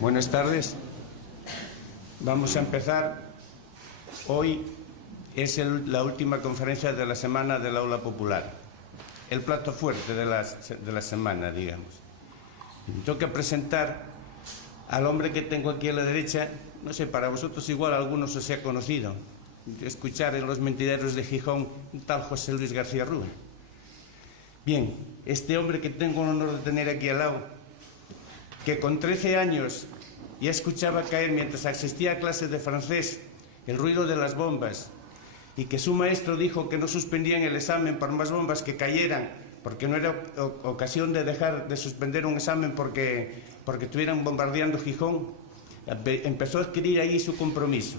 Buenas tardes. Vamos a empezar. Hoy es la última conferencia de la semana del aula popular. El plato fuerte de la semana, digamos. Me toca presentar al hombre que tengo aquí a la derecha. No sé, para vosotros igual a algunos os he conocido. Escuchar en Los Mentideros de Gijón un tal José Luis García Rubén. Bien, este hombre que tengo el honor de tener aquí al lado, que con 13 años ya escuchaba caer mientras asistía a clases de francés el ruido de las bombas, y que su maestro dijo que no suspendían el examen por más bombas que cayeran, porque no era ocasión de dejar de suspender un examen porque estuvieran bombardeando Gijón. Empezó a adquirir ahí su compromiso.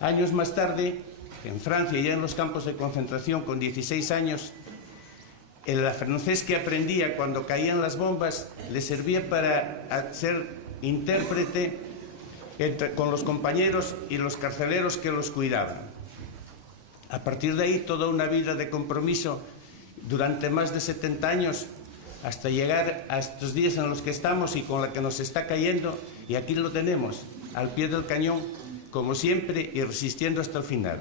Años más tarde, en Francia, ya en los campos de concentración, con 16 años, el francés que aprendía cuando caían las bombas le servía para ser intérprete con los compañeros y los carceleros que los cuidaban. A partir de ahí, toda una vida de compromiso durante más de 70 años, hasta llegar a estos días en los que estamos y con la que nos está cayendo, y aquí lo tenemos, al pie del cañón, como siempre, y resistiendo hasta el final.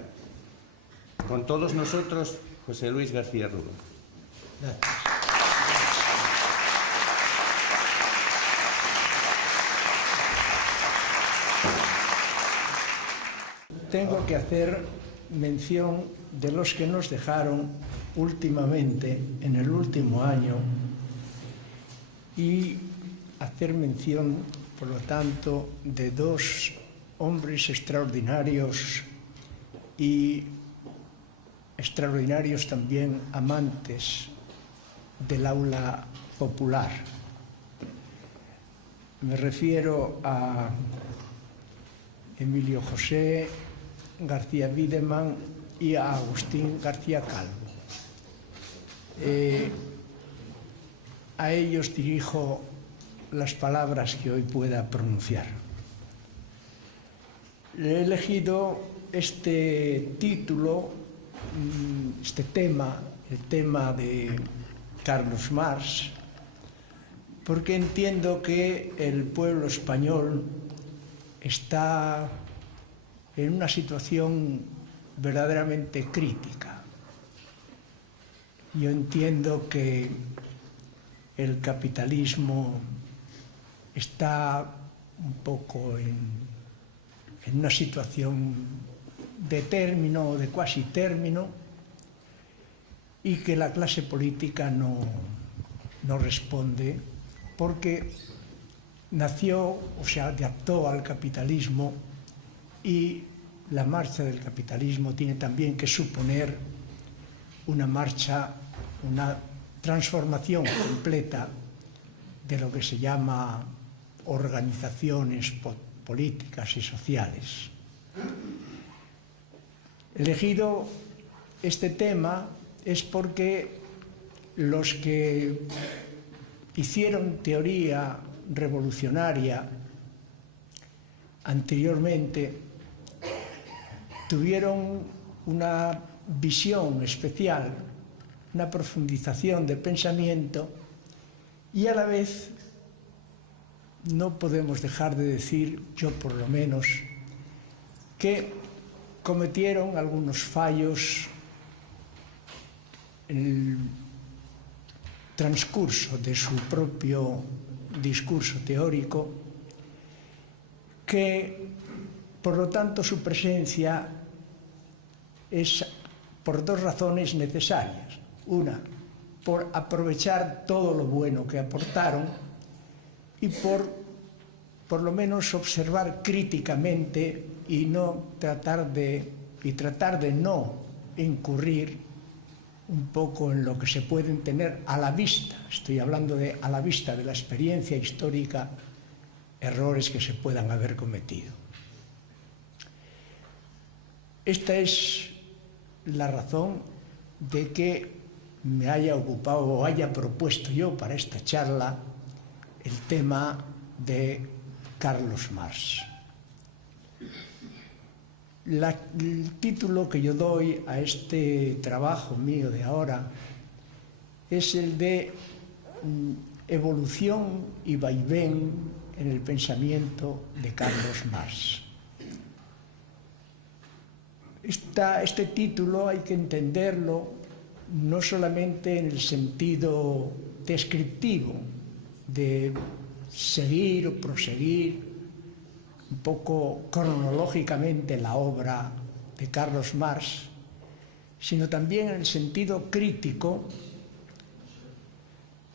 Con todos nosotros, José Luis García Rubén. Gracias. Tengo que hacer mención de los que nos dejaron últimamente, en el último año, y hacer mención, por lo tanto, de dos hombres extraordinarios y extraordinarios también amantes del aula popular. Me refiero a Emilio José García Wiedemann y a Agustín García Calvo. A ellos dirijo las palabras que hoy pueda pronunciar. He elegido este título, este tema, el tema de Carlos Marx, porque entiendo que el pueblo español está en una situación verdaderamente crítica. Yo entiendo que el capitalismo está un poco en una situación de término o de cuasi término, y que la clase política no responde porque nació o se adaptó al capitalismo, y la marcha del capitalismo tiene también que suponer una marcha, una transformación completa de lo que se llama organizaciones políticas y sociales. He elegido este tema es porque los que hicieron teoría revolucionaria anteriormente tuvieron una visión especial, una profundización de pensamiento, y a la vez no podemos dejar de decir, yo por lo menos, que cometieron algunos fallos en el transcurso de su propio discurso teórico, que por lo tanto su presencia es por dos razones necesarias. Una, por aprovechar todo lo bueno que aportaron, y por lo menos observar críticamente y tratar de no incurrir un poco en lo que se pueden tener a la vista, estoy hablando de a la vista de la experiencia histórica, errores que se puedan haber cometido. Esta es la razón de que me haya ocupado o haya propuesto yo para esta charla el tema de Carlos Marx. El título que yo doy a este trabajo mío de ahora es el de Evolución y vaivén en el pensamiento de Carlos Marx. Este título hay que entenderlo no solamente en el sentido descriptivo de seguir o proseguir un poco cronológicamente la obra de Carlos Marx, sino también en el sentido crítico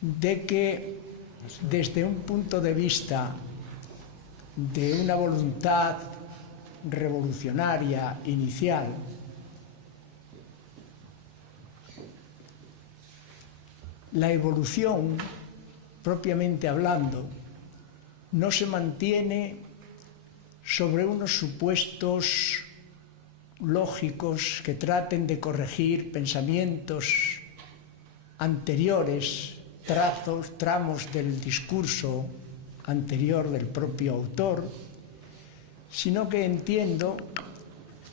de que desde un punto de vista de una voluntad revolucionaria inicial, la evolución, propiamente hablando, no se mantiene sobre unos supuestos lógicos que traten de corregir pensamientos anteriores, tramos del discurso anterior del propio autor, sino que entiendo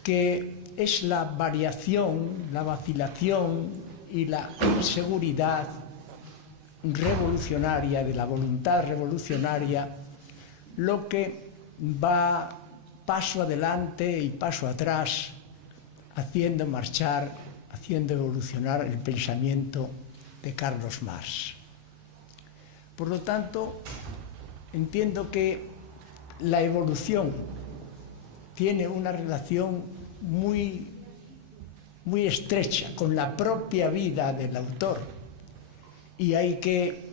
que es la variación, la vacilación y la inseguridad revolucionaria, de la voluntad revolucionaria, lo que va paso adelante y paso atrás, haciendo marchar, haciendo evolucionar el pensamiento de Carlos Marx. Por lo tanto, entiendo que la evolución tiene una relación muy estrecha con la propia vida del autor, y hay que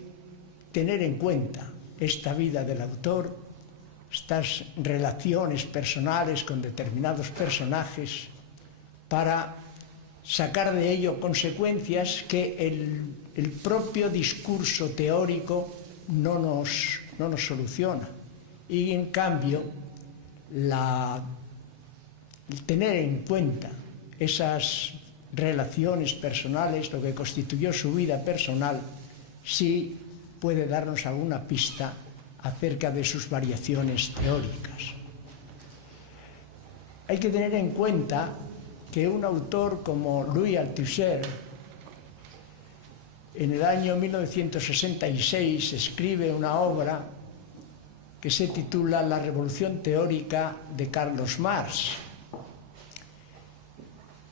tener en cuenta esta vida del autor, estas relaciones personales con determinados personajes, para sacar de ello consecuencias que el propio discurso teórico no nos soluciona. Y en cambio, el tener en cuenta esas relaciones personales, lo que constituyó su vida personal, sí puede darnos alguna pista acerca de sus variaciones teóricas. Hay que tener en cuenta que un autor como Louis Althusser, en el año 1966, escribe una obra que se titula La Revolución Teórica de Carlos Marx.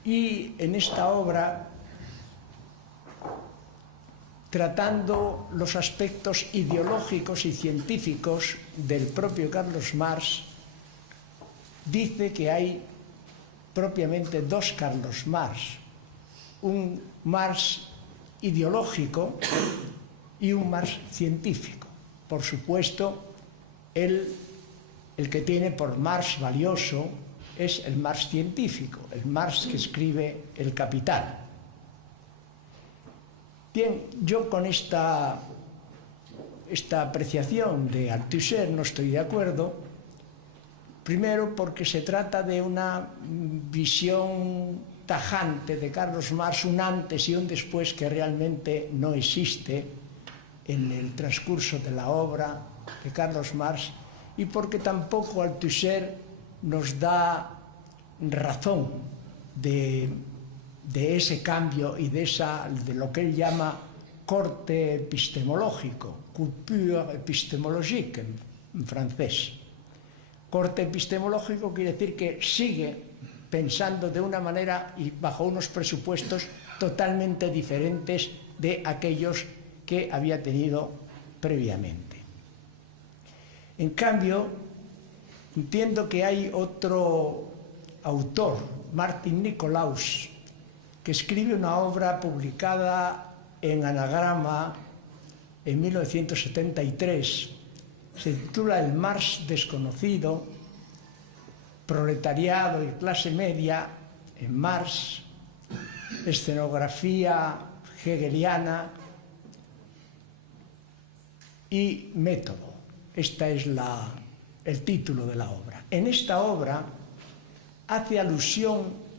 Y en esta obra, tratando los aspectos ideológicos y científicos del propio Carlos Marx, dice que hay propiamente dos Carlos Marx, un Marx ideológico y un Marx científico. Por supuesto, el que tiene por Marx valioso es el Marx científico, el Marx que escribe El Capital. Bien, yo con esta apreciación de Althusser no estoy de acuerdo, primero porque se trata de una visión tajante de Carlos Marx, un antes y un después que realmente no existe en el transcurso de la obra de Carlos Marx, y porque tampoco Althusser nos da razón de ese cambio y de lo que él llama corte epistemológico, coupure épistémologique en francés. Corte epistemológico quiere decir que sigue pensando de una manera y bajo unos presupuestos totalmente diferentes de aquellos que había tenido previamente. En cambio, entiendo que hay otro autor, Martin Nicolaus, que escribe una obra publicada en Anagrama en 1973, se titula El Marx desconocido, proletariado y clase media en Marx, escenografía hegeliana y método. Este es el título de la obra. En esta obra hace alusión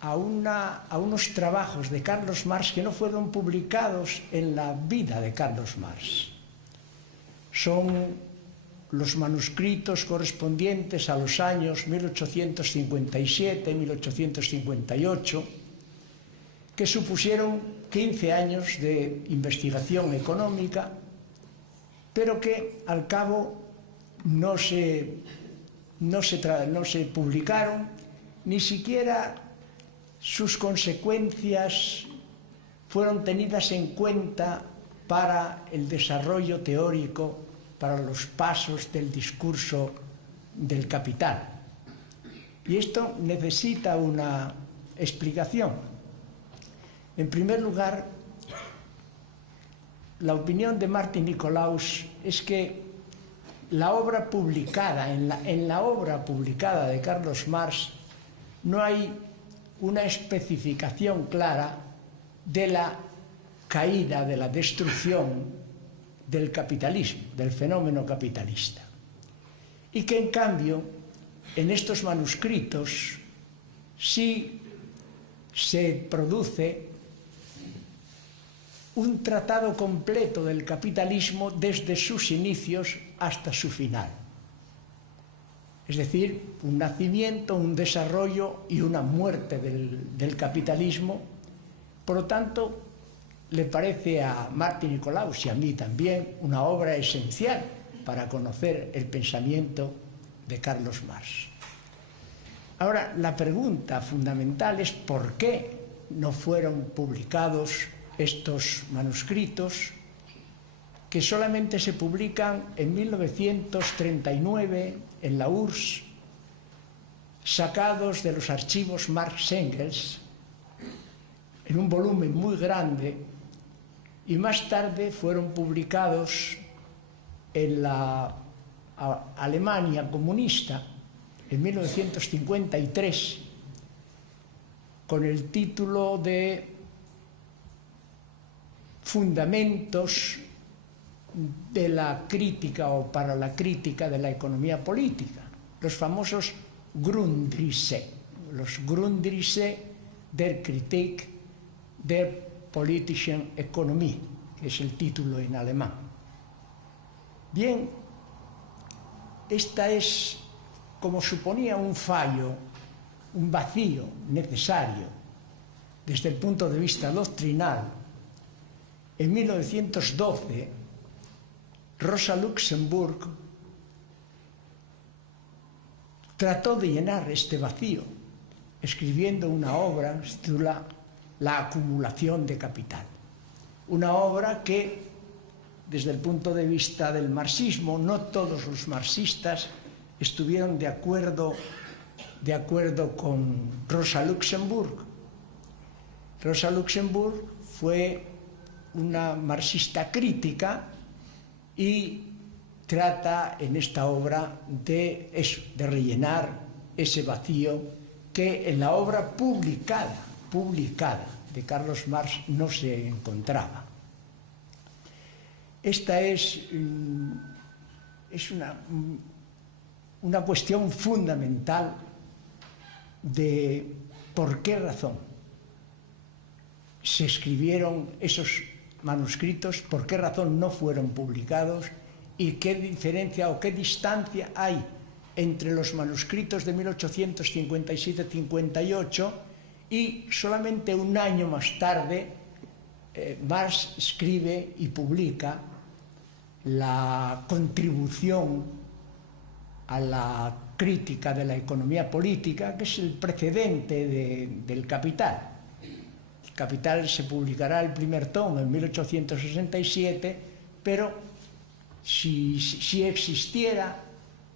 a unos trabajos de Carlos Marx que no fueron publicados en la vida de Carlos Marx. Son los manuscritos correspondientes a los años 1857-1858, que supusieron 15 años de investigación económica, pero que al cabo no se publicaron, ni siquiera sus consecuencias fueron tenidas en cuenta para el desarrollo teórico, para los pasos del discurso del capital. Y esto necesita una explicación. En primer lugar, la opinión de Martin Nicolaus es que la obra publicada, en la obra publicada de Carlos Marx, no hay una especificación clara de la caída, de la destrucción del capitalismo, del fenómeno capitalista. Y que en cambio, en estos manuscritos sí se produce un tratado completo del capitalismo desde sus inicios hasta su final. Es decir, un nacimiento, un desarrollo y una muerte del capitalismo. Por lo tanto, le parece a Martin Nicolaus y a mí también una obra esencial para conocer el pensamiento de Carlos Marx. Ahora, la pregunta fundamental es ¿por qué no fueron publicados estos manuscritos, que solamente se publican en 1939 en la URSS, sacados de los archivos Marx-Engels, en un volumen muy grande, y más tarde fueron publicados en la Alemania comunista en 1953 con el título de Fundamentos de la crítica o para la crítica de la economía política, los famosos Grundrisse, los Grundrisse der Kritik der politischen Ökonomie, que es el título en alemán. Bien, esta es, como suponía, un fallo, un vacío necesario desde el punto de vista doctrinal. En 1912, Rosa Luxemburg trató de llenar este vacío escribiendo una obra que se titula La acumulación de capital. Una obra que, desde el punto de vista del marxismo, no todos los marxistas estuvieron de acuerdo con Rosa Luxemburg. Rosa Luxemburg fue una marxista crítica y trata en esta obra de rellenar ese vacío que en la obra publicada de Carlos Marx no se encontraba. Esta es una cuestión fundamental de por qué razón se escribieron esos manuscritos, por qué razón no fueron publicados y qué diferencia o qué distancia hay entre los manuscritos de 1857-58 y solamente un año más tarde Marx escribe y publica la contribución a la crítica de la economía política, que es el precedente del Capital. El Capital se publicará el primer tomo en 1867, pero si existiera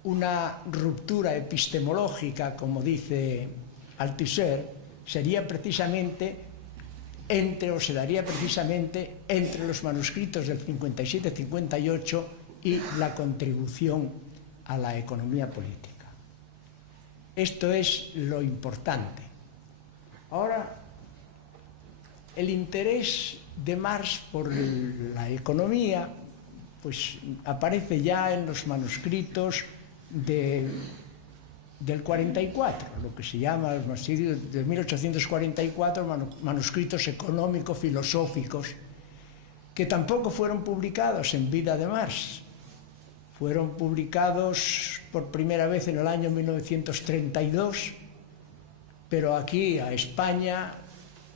una ruptura epistemológica, como dice Althusser, se daría precisamente entre los manuscritos del 57-58 y la contribución a la economía política. Esto es lo importante. Ahora, el interés de Marx por la economía pues aparece ya en los manuscritos del 44, lo que se llama de 1844 manuscritos económico-filosóficos, que tampoco fueron publicados en vida de Marx. Fueron publicados por primera vez en el año 1932, pero aquí, a España,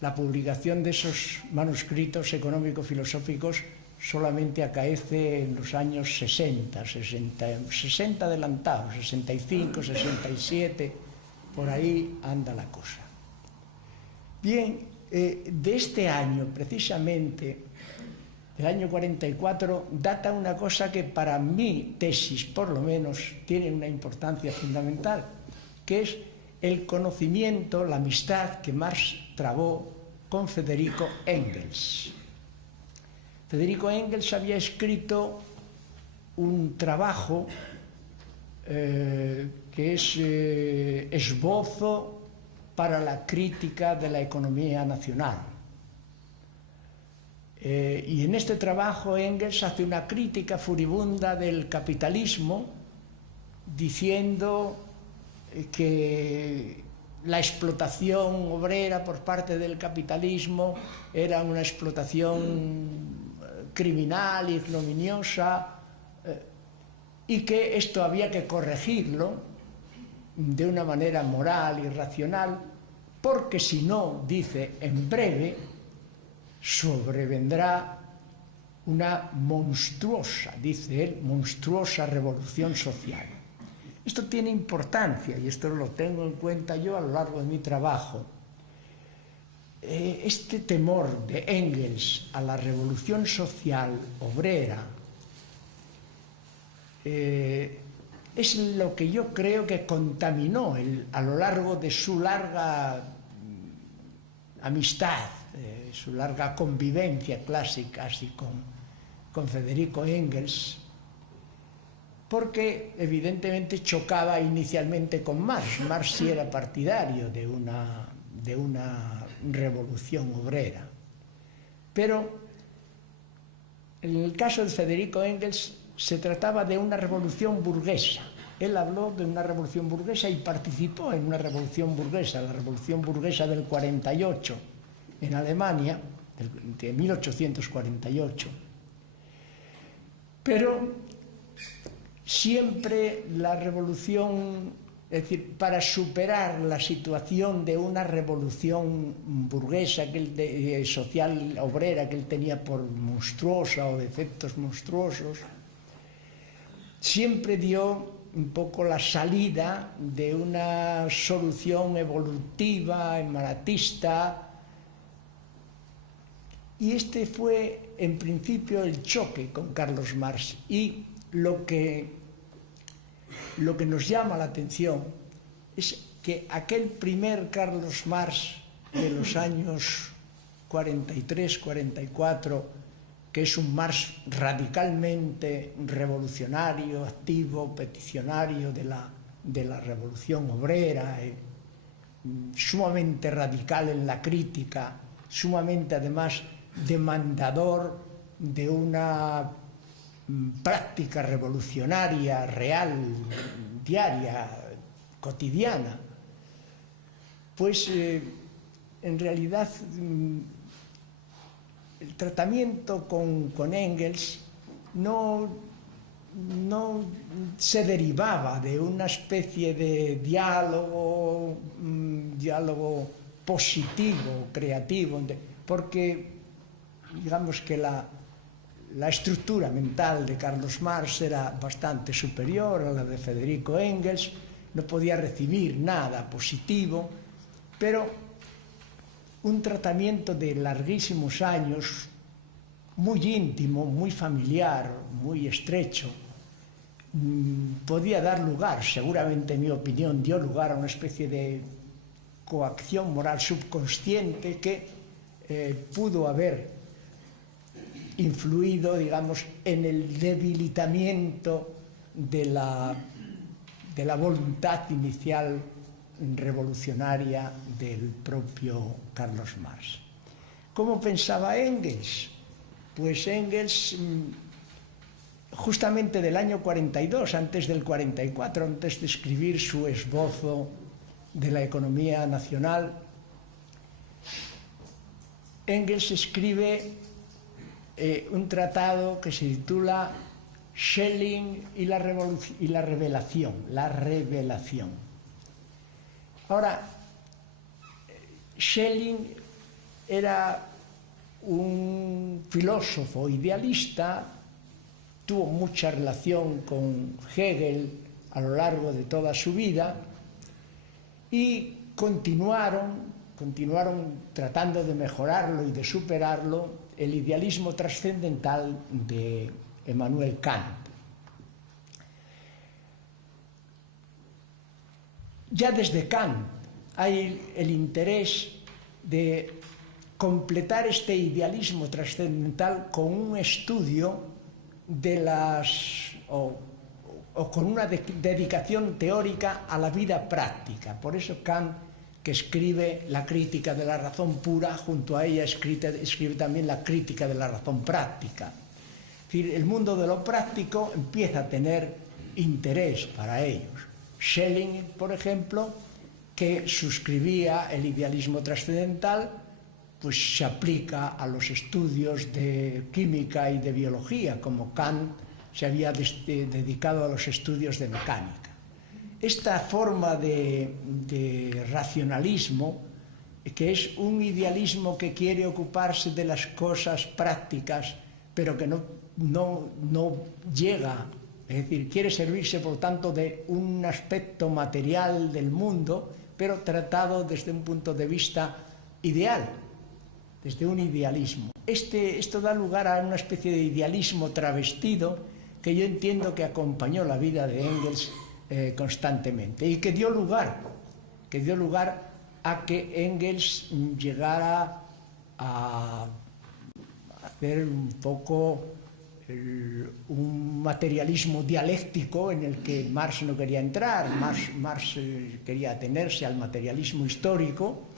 la publicación de esos manuscritos económico-filosóficos solamente acaece en los años 60 adelantados, 65, 67, por ahí anda la cosa. Bien, de este año, precisamente, del año 44, data una cosa que para mi tesis, por lo menos, tiene una importancia fundamental, que es el conocimiento, la amistad que Marx trabó con Federico Engels. Federico Engels había escrito un trabajo que es esbozo para la crítica de la economía nacional. Y en este trabajo Engels hace una crítica furibunda del capitalismo, diciendo que la explotación obrera por parte del capitalismo era una explotación criminal, ignominiosa, y que esto había que corregirlo de una manera moral y racional, porque si no, dice, en breve sobrevendrá una monstruosa, dice él, monstruosa revolución social. Esto tiene importancia, y esto lo tengo en cuenta yo a lo largo de mi trabajo. Este temor de Engels a la revolución social obrera es lo que yo creo que contaminó a lo largo de su larga amistad, su larga convivencia clásica así con Federico Engels, porque evidentemente chocaba inicialmente con Marx. Marx sí era partidario de una revolución obrera. Pero en el caso de Federico Engels se trataba de una revolución burguesa. Él habló de una revolución burguesa y participó en una revolución burguesa, la revolución burguesa del 48 en Alemania, de 1848. Pero siempre la revolución, es decir, para superar la situación de una revolución burguesa, social, obrera, que él tenía por monstruosa o de efectos monstruosos, siempre dio un poco la salida de una solución evolutiva, emanatista, y este fue en principio el choque con Carlos Marx. Y lo que nos llama la atención es que aquel primer Carlos Marx de los años 43, 44, que es un Marx radicalmente revolucionario, activo, peticionario de la revolución obrera, sumamente radical en la crítica, sumamente además demandador de una práctica revolucionaria real, diaria, cotidiana, pues en realidad el tratamiento con Engels no se derivaba de una especie de diálogo positivo, creativo, porque digamos que la estructura mental de Carlos Marx era bastante superior a la de Federico Engels, no podía recibir nada positivo, pero un tratamiento de larguísimos años, muy íntimo, muy familiar, muy estrecho, podía dar lugar, seguramente en mi opinión, dio lugar a una especie de coacción moral subconsciente que pudo haber influido, digamos, en el debilitamiento de la voluntad inicial revolucionaria del propio Carlos Marx. ¿Cómo pensaba Engels? Pues Engels, justamente del año 42, antes del 44, antes de escribir su esbozo de la economía nacional, Engels escribe un tratado que se titula Schelling y la revelación. Ahora, Schelling era un filósofo idealista, tuvo mucha relación con Hegel a lo largo de toda su vida y continuaron tratando de mejorarlo y de superarlo el idealismo trascendental de Immanuel Kant. Ya desde Kant hay el interés de completar este idealismo trascendental con un estudio de o con una dedicación teórica a la vida práctica. Por eso Kant, que escribe la crítica de la razón pura, junto a ella escribe también la crítica de la razón práctica. Es decir, el mundo de lo práctico empieza a tener interés para ellos. Schelling, por ejemplo, que suscribía el idealismo trascendental, pues se aplica a los estudios de química y de biología, como Kant se había dedicado a los estudios de mecánica. Esta forma de racionalismo, que es un idealismo que quiere ocuparse de las cosas prácticas, pero que no llega, es decir, quiere servirse, por tanto, de un aspecto material del mundo, pero tratado desde un punto de vista ideal, desde un idealismo. Esto da lugar a una especie de idealismo travestido que yo entiendo que acompañó la vida de Engels constantemente y que dio lugar a que Engels llegara a hacer un poco un materialismo dialéctico en el que Marx no quería entrar. Marx quería atenerse al materialismo histórico,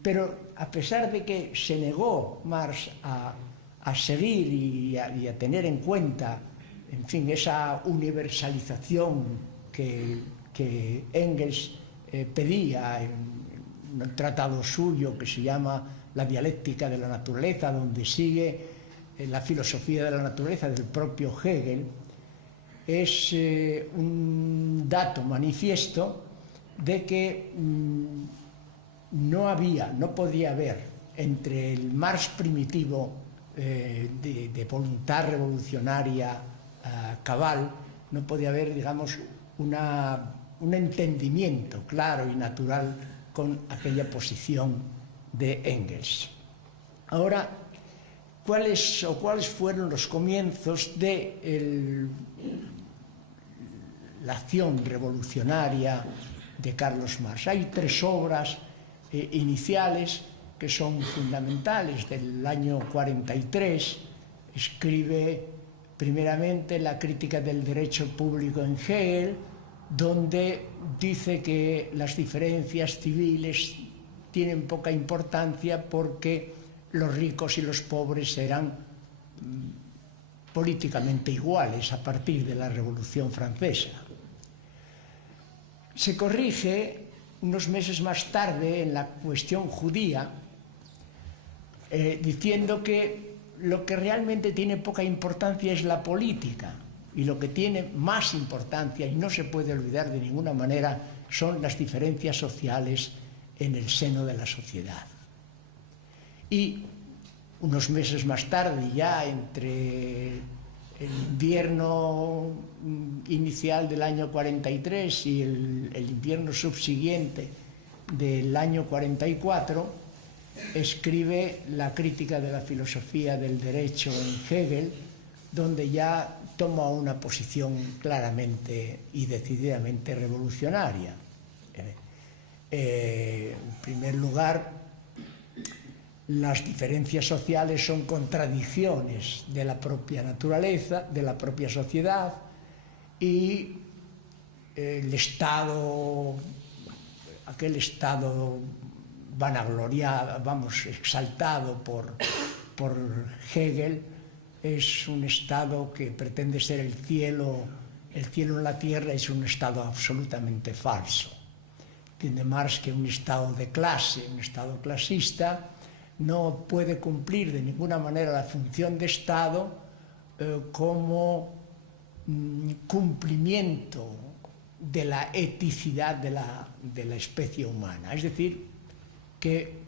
pero a pesar de que se negó Marx a seguir y a tener en cuenta, en fin, esa universalización que Engels pedía en un tratado suyo que se llama La dialéctica de la naturaleza, donde sigue la filosofía de la naturaleza del propio Hegel, es un dato manifiesto de que no podía haber entre el Marx primitivo de voluntad revolucionaria cabal, no podía haber, digamos, un entendimiento claro y natural con aquella posición de Engels. Ahora, ¿cuáles fueron los comienzos de la acción revolucionaria de Carlos Marx? Hay tres obras iniciales que son fundamentales. Del año 43 escribe primeramente la crítica del derecho público en Hegel, donde dice que las diferencias civiles tienen poca importancia porque los ricos y los pobres eran políticamente iguales a partir de la Revolución Francesa. Se corrige unos meses más tarde en la cuestión judía, diciendo que lo que realmente tiene poca importancia es la política, y lo que tiene más importancia, y no se puede olvidar de ninguna manera, son las diferencias sociales en el seno de la sociedad. Y unos meses más tarde, ya entre el invierno inicial del año 43 y el invierno subsiguiente del año 44, escribe la crítica de la filosofía del derecho en Hegel, donde ya toma una posición claramente y decididamente revolucionaria. En primer lugar, las diferencias sociales son contradicciones de la propia naturaleza, de la propia sociedad, y el Estado, aquel Estado vanagloriado, exaltado por Hegel, es un Estado que pretende ser el cielo en la tierra, es un Estado absolutamente falso. Entiende Marx que un Estado de clase, un Estado clasista, no puede cumplir de ninguna manera la función de Estado como cumplimiento de la eticidad de la especie humana. Es decir, que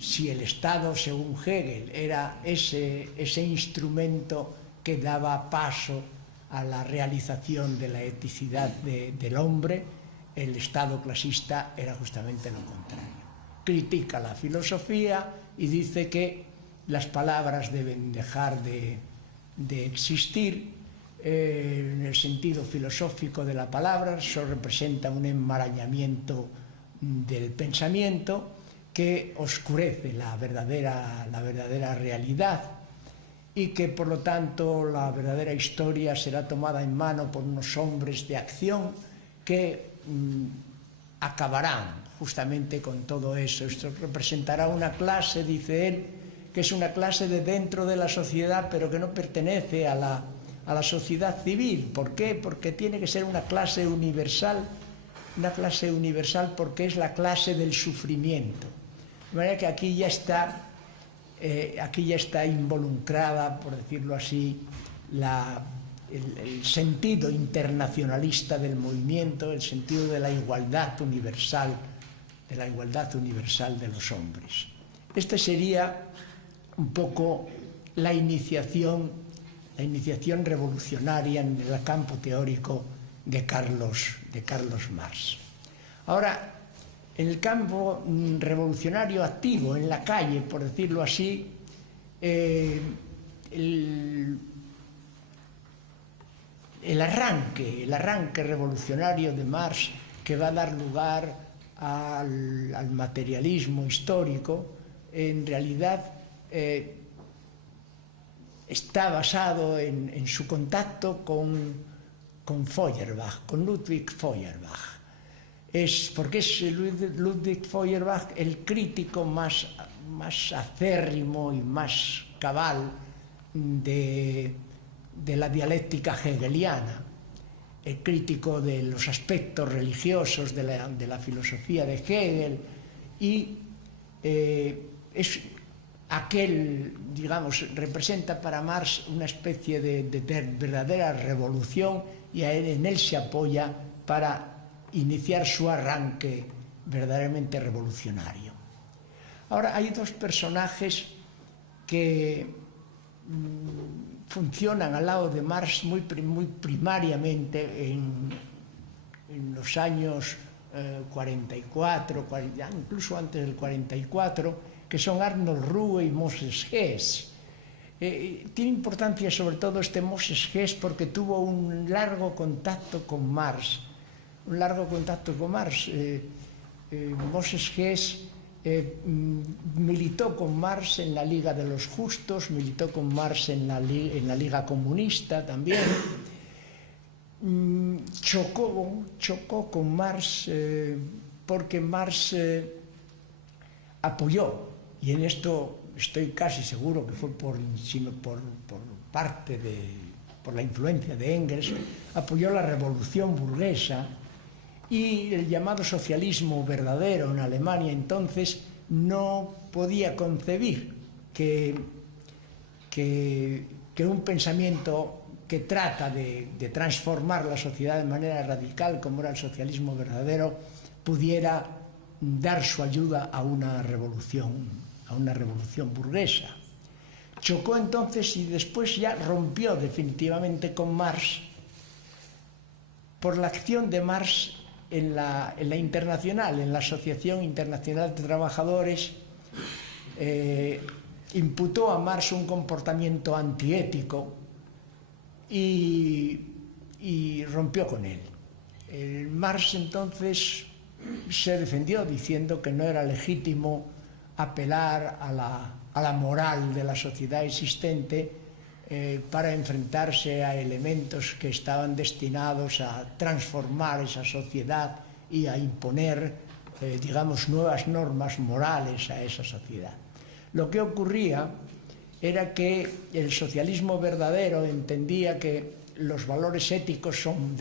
si el Estado, según Hegel, era ese instrumento que daba paso a la realización de la eticidad del hombre, el Estado clasista era justamente lo contrario. Critica la filosofía y dice que las palabras deben dejar de existir. En el sentido filosófico de la palabra, eso representa un enmarañamiento del pensamiento que oscurece la verdadera realidad y que, por lo tanto, la verdadera historia será tomada en mano por unos hombres de acción que acabarán justamente con todo eso. Esto representará una clase, dice él, que es una clase de dentro de la sociedad, pero que no pertenece a la sociedad civil. ¿Por qué? Porque tiene que ser una clase universal porque es la clase del sufrimiento. De manera que aquí ya está involucrada, por decirlo así, el sentido internacionalista del movimiento, el sentido de la igualdad universal de los hombres. Esta sería un poco la iniciación revolucionaria en el campo teórico de Carlos Marx. Ahora, en el campo revolucionario activo, en la calle, por decirlo así, el arranque revolucionario de Marx, que va a dar lugar al materialismo histórico, en realidad está basado en su contacto con Feuerbach, con Ludwig Feuerbach. Porque es Ludwig Feuerbach el crítico más acérrimo y más cabal de la dialéctica hegeliana, el crítico de los aspectos religiosos de la filosofía de Hegel, y es aquel, digamos, representa para Marx una especie de verdadera revolución, y en él se apoya para iniciar su arranque verdaderamente revolucionario. Ahora, hay dos personajes que funcionan al lado de Marx muy primariamente en los años 44, incluso antes del 44, que son Arnold Ruhe y Moses Hess. Tiene importancia sobre todo este Moses Hess porque tuvo un largo contacto con Marx. Moses Hess militó con Marx en la Liga de los Justos, militó con Marx en la Liga Comunista también. Chocó con Marx porque Marx apoyó, y en esto estoy casi seguro que fue por la influencia de Engels, apoyó la revolución burguesa, y el llamado socialismo verdadero en Alemania entonces no podía concebir que un pensamiento que trata de transformar la sociedad de manera radical, como era el socialismo verdadero, pudiera dar su ayuda a una revolución burguesa. Chocó entonces y después ya rompió definitivamente con Marx por la acción de Marx en la Internacional, en la Asociación Internacional de Trabajadores. Imputó a Marx un comportamiento antiético y rompió con él. Marx entonces se defendió diciendo que no era legítimo apelar a la moral de la sociedad existente para enfrentarse a elementos que estaban destinados a transformar esa sociedad y a imponer, digamos, nuevas normas morales a esa sociedad. Lo que ocurría era que el socialismo verdadero entendía que los valores éticos son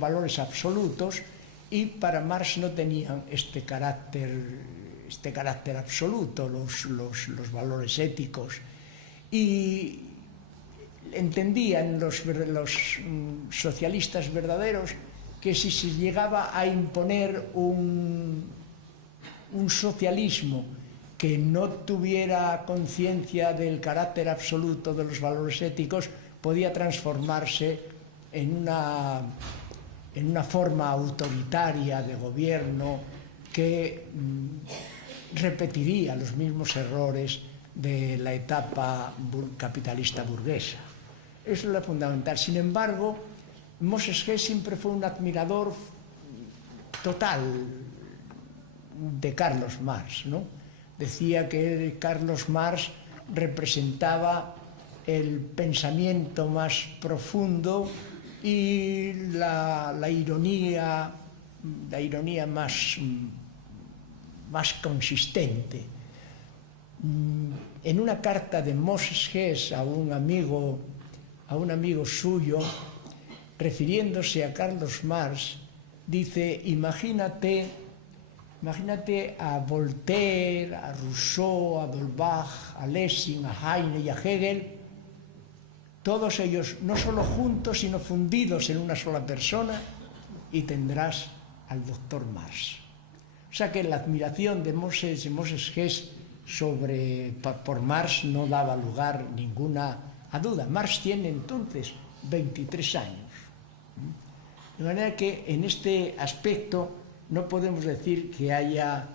valores absolutos, y para Marx no tenían este carácter absoluto los valores éticos, y entendían los socialistas verdaderos que si se llegaba a imponer un socialismo que no tuviera conciencia del carácter absoluto de los valores éticos podía transformarse en una forma autoritaria de gobierno que repetiría los mismos errores de la etapa capitalista burguesa. Eso es lo fundamental. Sin embargo, Moses Hess siempre fue un admirador total de Carlos Marx, ¿no? Decía que Carlos Marx representaba el pensamiento más profundo y la ironía más consistente. En una carta de Moses Hess a un amigo suyo, refiriéndose a Carlos Marx, dice: imagínate a Voltaire, a Rousseau, a Dolbach, a Lessing, a Heine y a Hegel, todos ellos no solo juntos, sino fundidos en una sola persona, y tendrás al doctor Marx. O sea que la admiración de Moses Hess por Marx no daba lugar ninguna a duda. Marx tiene entonces 23 años. De manera que en este aspecto no podemos decir que haya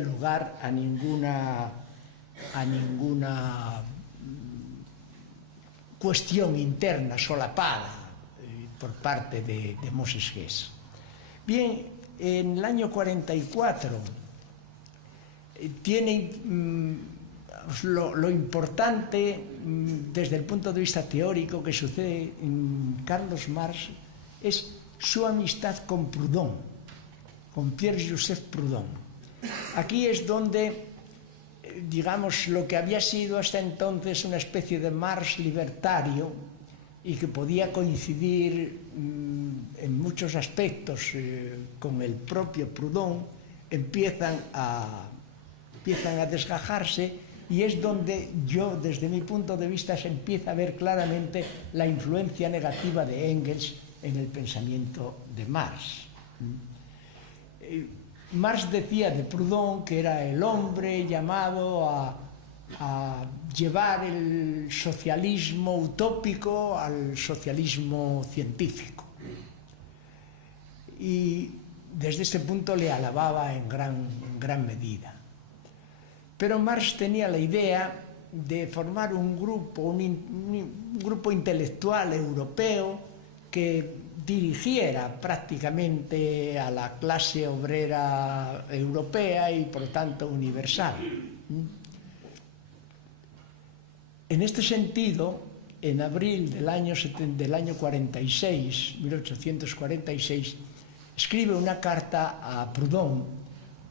lugar a ninguna cuestión interna solapada por parte de Moses Hess. Bien, en el año 44 tiene lo importante desde el punto de vista teórico que sucede en Carlos Marx es su amistad con Proudhon, con Pierre-Joseph Proudhon. Aquí es donde, digamos, lo que había sido hasta entonces una especie de Marx libertario y que podía coincidir en muchos aspectos con el propio Proudhon, empiezan a desgajarse, y es donde yo, desde mi punto de vista, se empieza a ver claramente la influencia negativa de Engels en el pensamiento de Marx. Marx decía de Proudhon que era el hombre llamado a llevar el socialismo utópico al socialismo científico. Y desde ese punto le alababa en gran medida. Pero Marx tenía la idea de formar un grupo intelectual europeo que dirigiera prácticamente a la clase obrera europea y por lo tanto universal. En este sentido, en abril del año 1846, escribe una carta a Proudhon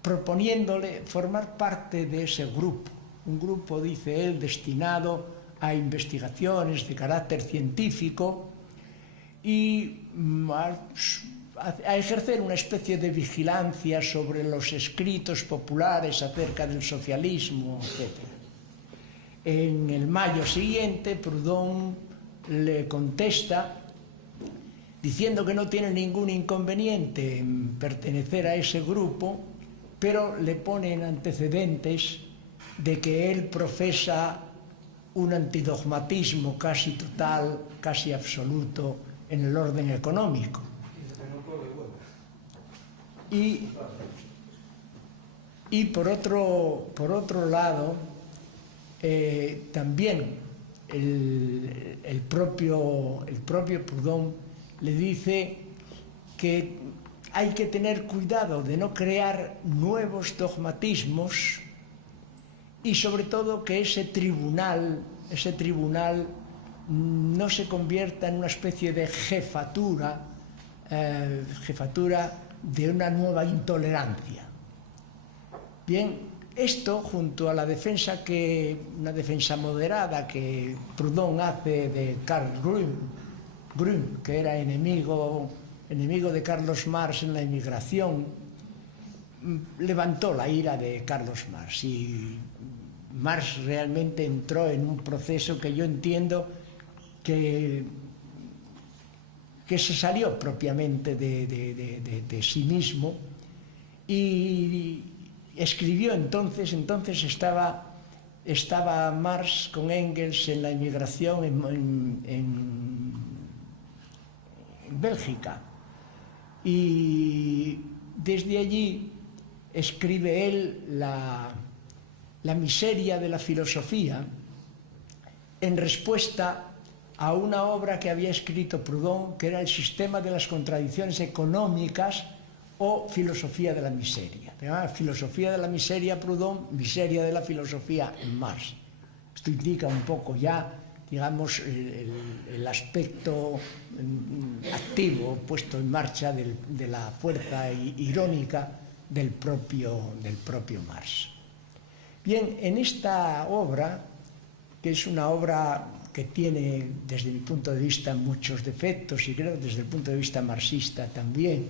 proponiéndole formar parte de ese grupo, un grupo, dice él, destinado a investigaciones de carácter científico y a ejercer una especie de vigilancia sobre los escritos populares acerca del socialismo, etc. En el mayo siguiente, Proudhon le contesta diciendo que no tiene ningún inconveniente en pertenecer a ese grupo, pero le pone en antecedentes de que él profesa un antidogmatismo casi total, casi absoluto en el orden económico. Y por otro lado, también el propio Proudhon le dice que hay que tener cuidado de no crear nuevos dogmatismos y sobre todo que ese tribunal no se convierta en una especie de jefatura de una nueva intolerancia. Bien, esto junto a la defensa una defensa moderada que Proudhon hace de Karl Grün, que era enemigo de Carlos Marx en la emigración, levantó la ira de Carlos Marx, y Marx realmente entró en un proceso que yo entiendo que se salió propiamente de sí mismo y escribió entonces estaba Marx con Engels en la emigración en Bélgica, y desde allí escribe él la miseria de la filosofía en respuesta a una obra que había escrito Proudhon, que era el sistema de las contradicciones económicas o filosofía de la miseria. Se llama filosofía de la miseria Proudhon, miseria de la filosofía en Marx. Esto indica un poco ya, digamos, el aspecto activo puesto en marcha de la fuerza irónica del propio Marx. Bien, en esta obra, que es una obra que tiene, desde mi punto de vista, muchos defectos, y creo desde el punto de vista marxista también,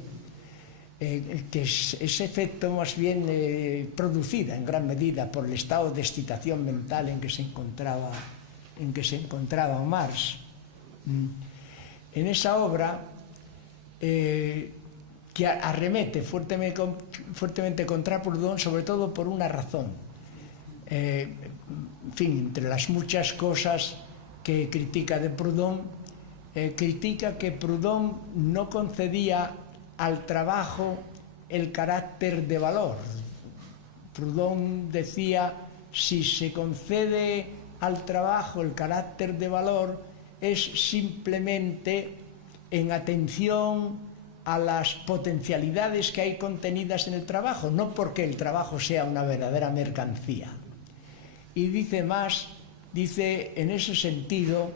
que es efecto más bien producida en gran medida por el estado de excitación mental en que se encontraba Marx. En esa obra, que arremete fuertemente contra Proudhon, sobre todo por una razón. En fin, entre las muchas cosas que critica de Proudhon, critica que Proudhon no concedía al trabajo el carácter de valor. Proudhon decía, si se concede al trabajo el carácter de valor, es simplemente en atención a las potencialidades que hay contenidas en el trabajo, no porque el trabajo sea una verdadera mercancía. Y dice más, dice en ese sentido,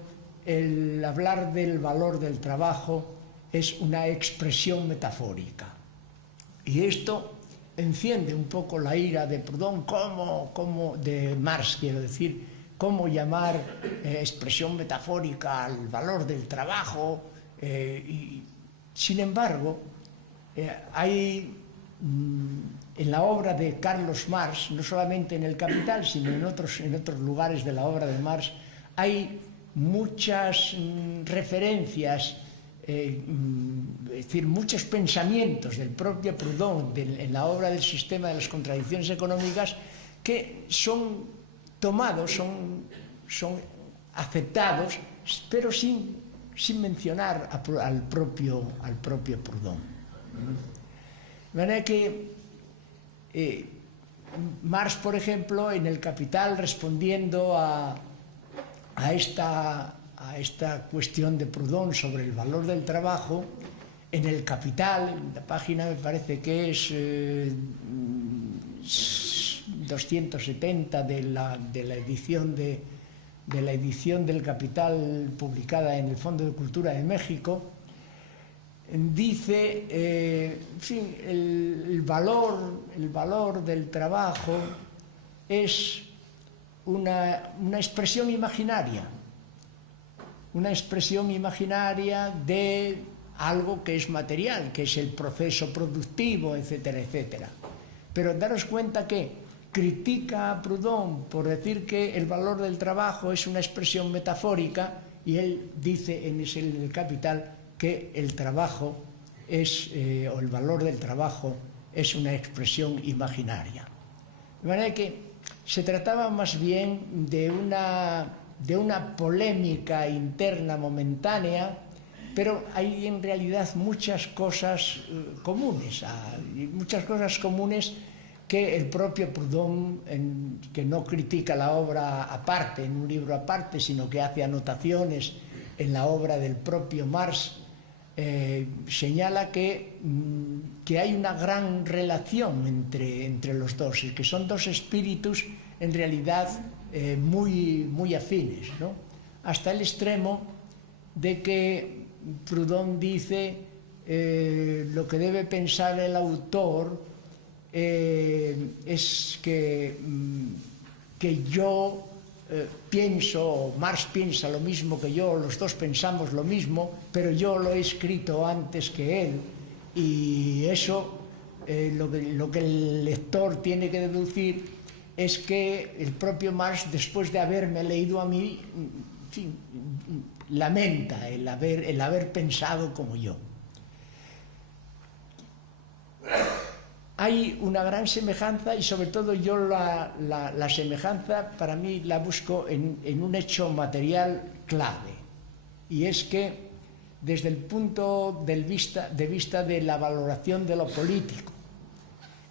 el hablar del valor del trabajo es una expresión metafórica. Y esto enciende un poco la ira de Proudhon, de Marx, quiero decir, cómo llamar expresión metafórica al valor del trabajo. Sin embargo, hay en la obra de Carlos Marx, no solamente en El Capital, sino en otros lugares de la obra de Marx, hay muchas referencias, es decir, muchos pensamientos del propio Proudhon en la obra del sistema de las contradicciones económicas que son tomados, son aceptados, pero sin mencionar al propio Proudhon. De manera que Marx, por ejemplo, en El Capital, respondiendo a esta cuestión de Proudhon sobre el valor del trabajo, en El Capital, en la página me parece que es 270 de la edición del Capital publicada en el Fondo de Cultura de México, dice, en fin, el valor del trabajo es una expresión imaginaria de algo que es material, que es el proceso productivo, etcétera, etcétera. Pero daros cuenta que critica a Proudhon por decir que el valor del trabajo es una expresión metafórica, y él dice en El Capital que el trabajo o el valor del trabajo es una expresión imaginaria. De manera que se trataba más bien de una polémica interna momentánea, pero hay en realidad muchas cosas comunes, que el propio Proudhon, que no critica la obra aparte, en un libro aparte, sino que hace anotaciones en la obra del propio Marx, señala que hay una gran relación entre los dos, y que son dos espíritus en realidad muy afines, ¿no? Hasta el extremo de que Proudhon dice lo que debe pensar el autor es que yo pienso, Marx piensa lo mismo que yo, los dos pensamos lo mismo, pero yo lo he escrito antes que él, y eso lo que el lector tiene que deducir es que el propio Marx, después de haberme leído a mí, en fin, lamenta el haber pensado como yo. hay una gran semejanza y sobre todo yo la semejanza para mí la busco en un hecho material clave, y es que desde el punto de vista de la valoración de lo político,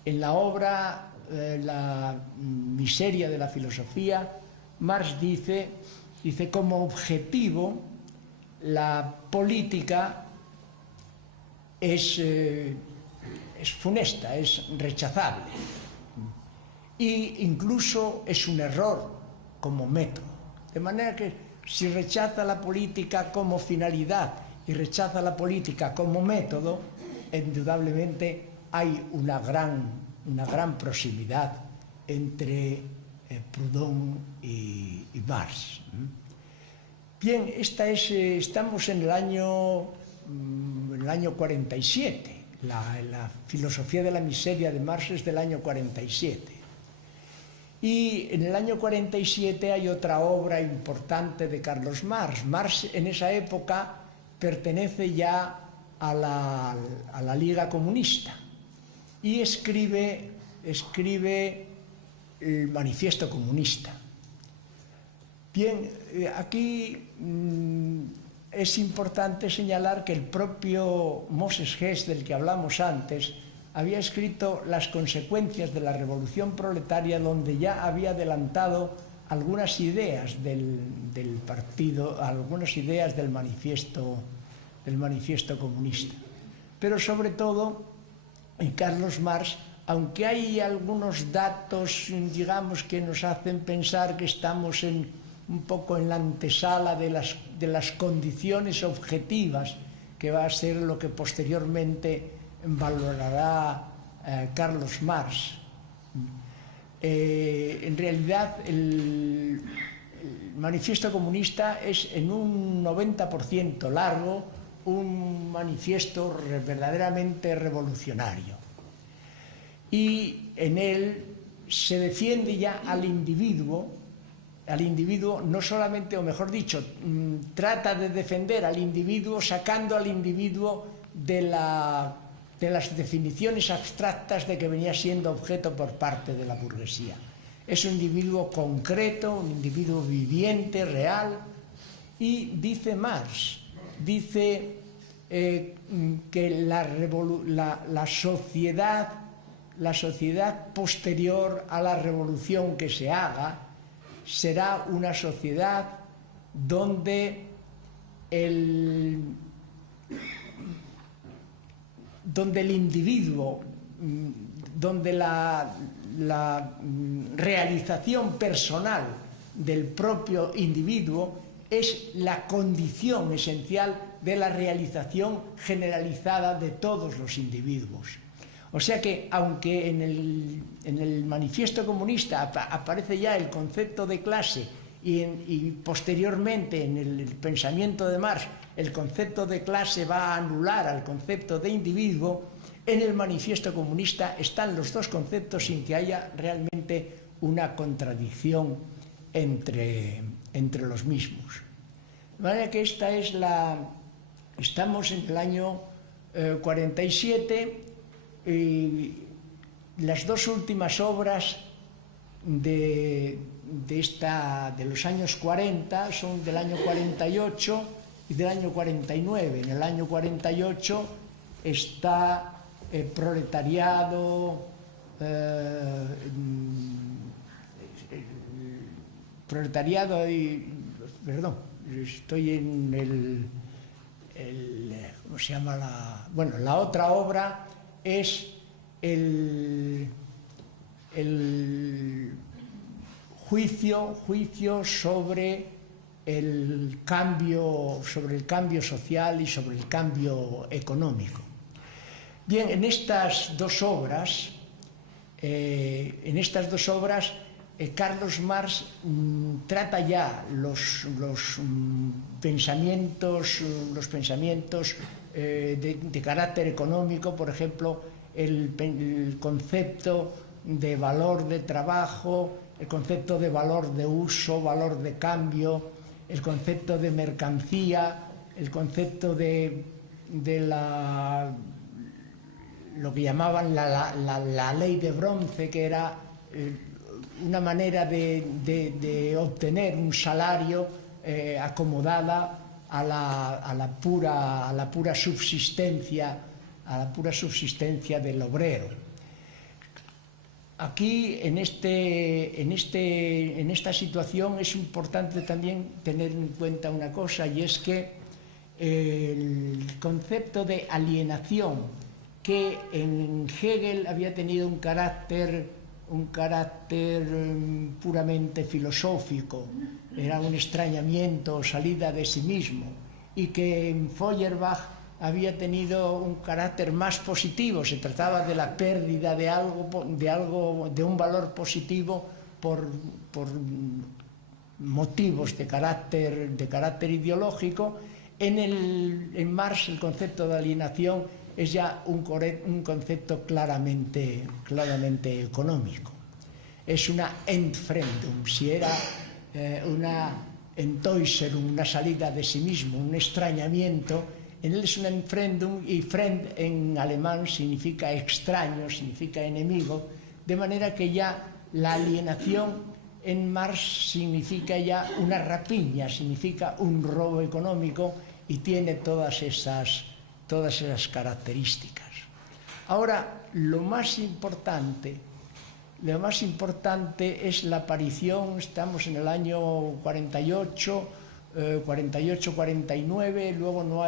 en la obra La miseria de la filosofía, Marx dice como objetivo la política es funesta, es rechazable, e incluso es un error como método. De manera que si rechaza la política como finalidad y rechaza la política como método, indudablemente hay una gran proximidad entre Proudhon y Marx. Bien, estamos en el año 47. La filosofía de la miseria de Marx es del año 47. Y en el año 47 hay otra obra importante de Carlos Marx. Marx en esa época pertenece ya a la Liga Comunista y escribe el Manifiesto Comunista. Bien, aquí es importante señalar que el propio Moses Hess, del que hablamos antes, había escrito Las consecuencias de la revolución proletaria, donde ya había adelantado algunas ideas del partido, algunas ideas del manifiesto comunista. Pero sobre todo, en Carlos Marx, aunque hay algunos datos, digamos, que nos hacen pensar que estamos un poco en la antesala de las condiciones objetivas, que va a ser lo que posteriormente valorará Carlos Marx. En realidad, el Manifiesto Comunista es en un 90% largo un manifiesto verdaderamente revolucionario. Y en él se defiende ya al individuo no solamente, o mejor dicho, trata de defender al individuo sacando al individuo de las definiciones abstractas de que venía siendo objeto por parte de la burguesía. Es un individuo concreto, un individuo viviente, real, y dice Marx, dice que la sociedad posterior a la revolución que se haga será una sociedad donde el individuo, donde la realización personal del propio individuo es la condición esencial de la realización generalizada de todos los individuos. O sea que, aunque en el Manifiesto Comunista aparece ya el concepto de clase y posteriormente en el pensamiento de Marx el concepto de clase va a anular al concepto de individuo, en el Manifiesto Comunista están los dos conceptos sin que haya realmente una contradicción entre los mismos. De manera que estamos en el año 47 y las dos últimas obras de los años 40 son del año 48 y del año 49. En el año 48 está proletariado y... Perdón, estoy en ¿cómo se llama? Bueno, la otra obra es el juicio sobre el cambio social y sobre el cambio económico. Bien, en estas dos obras Carlos Marx trata ya los pensamientos de carácter económico, por ejemplo, el concepto de valor de trabajo, el concepto de valor de uso, valor de cambio, el concepto de mercancía, el concepto de lo que llamaban la ley de bronce, que era una manera de obtener un salario acomodada a la pura subsistencia del obrero. Aquí, en esta situación, es importante también tener en cuenta una cosa, y es que el concepto de alienación, que en Hegel había tenido un carácter puramente filosófico, era un extrañamiento, salida de sí mismo, y que en Feuerbach había tenido un carácter más positivo, se trataba de la pérdida de un valor positivo por motivos de carácter ideológico. En Marx el concepto de alienación es ya un concepto claramente económico. Es una Entfremdung, si era una Entäuserung, una salida de sí mismo, un extrañamiento. En él es una Entfremdung, y Fremd en alemán significa extraño, significa enemigo, de manera que ya la alienación en Marx significa ya una rapiña, significa un robo económico, y tiene todas esas características. Ahora, lo más importante es la aparición, estamos en el año 48-49, luego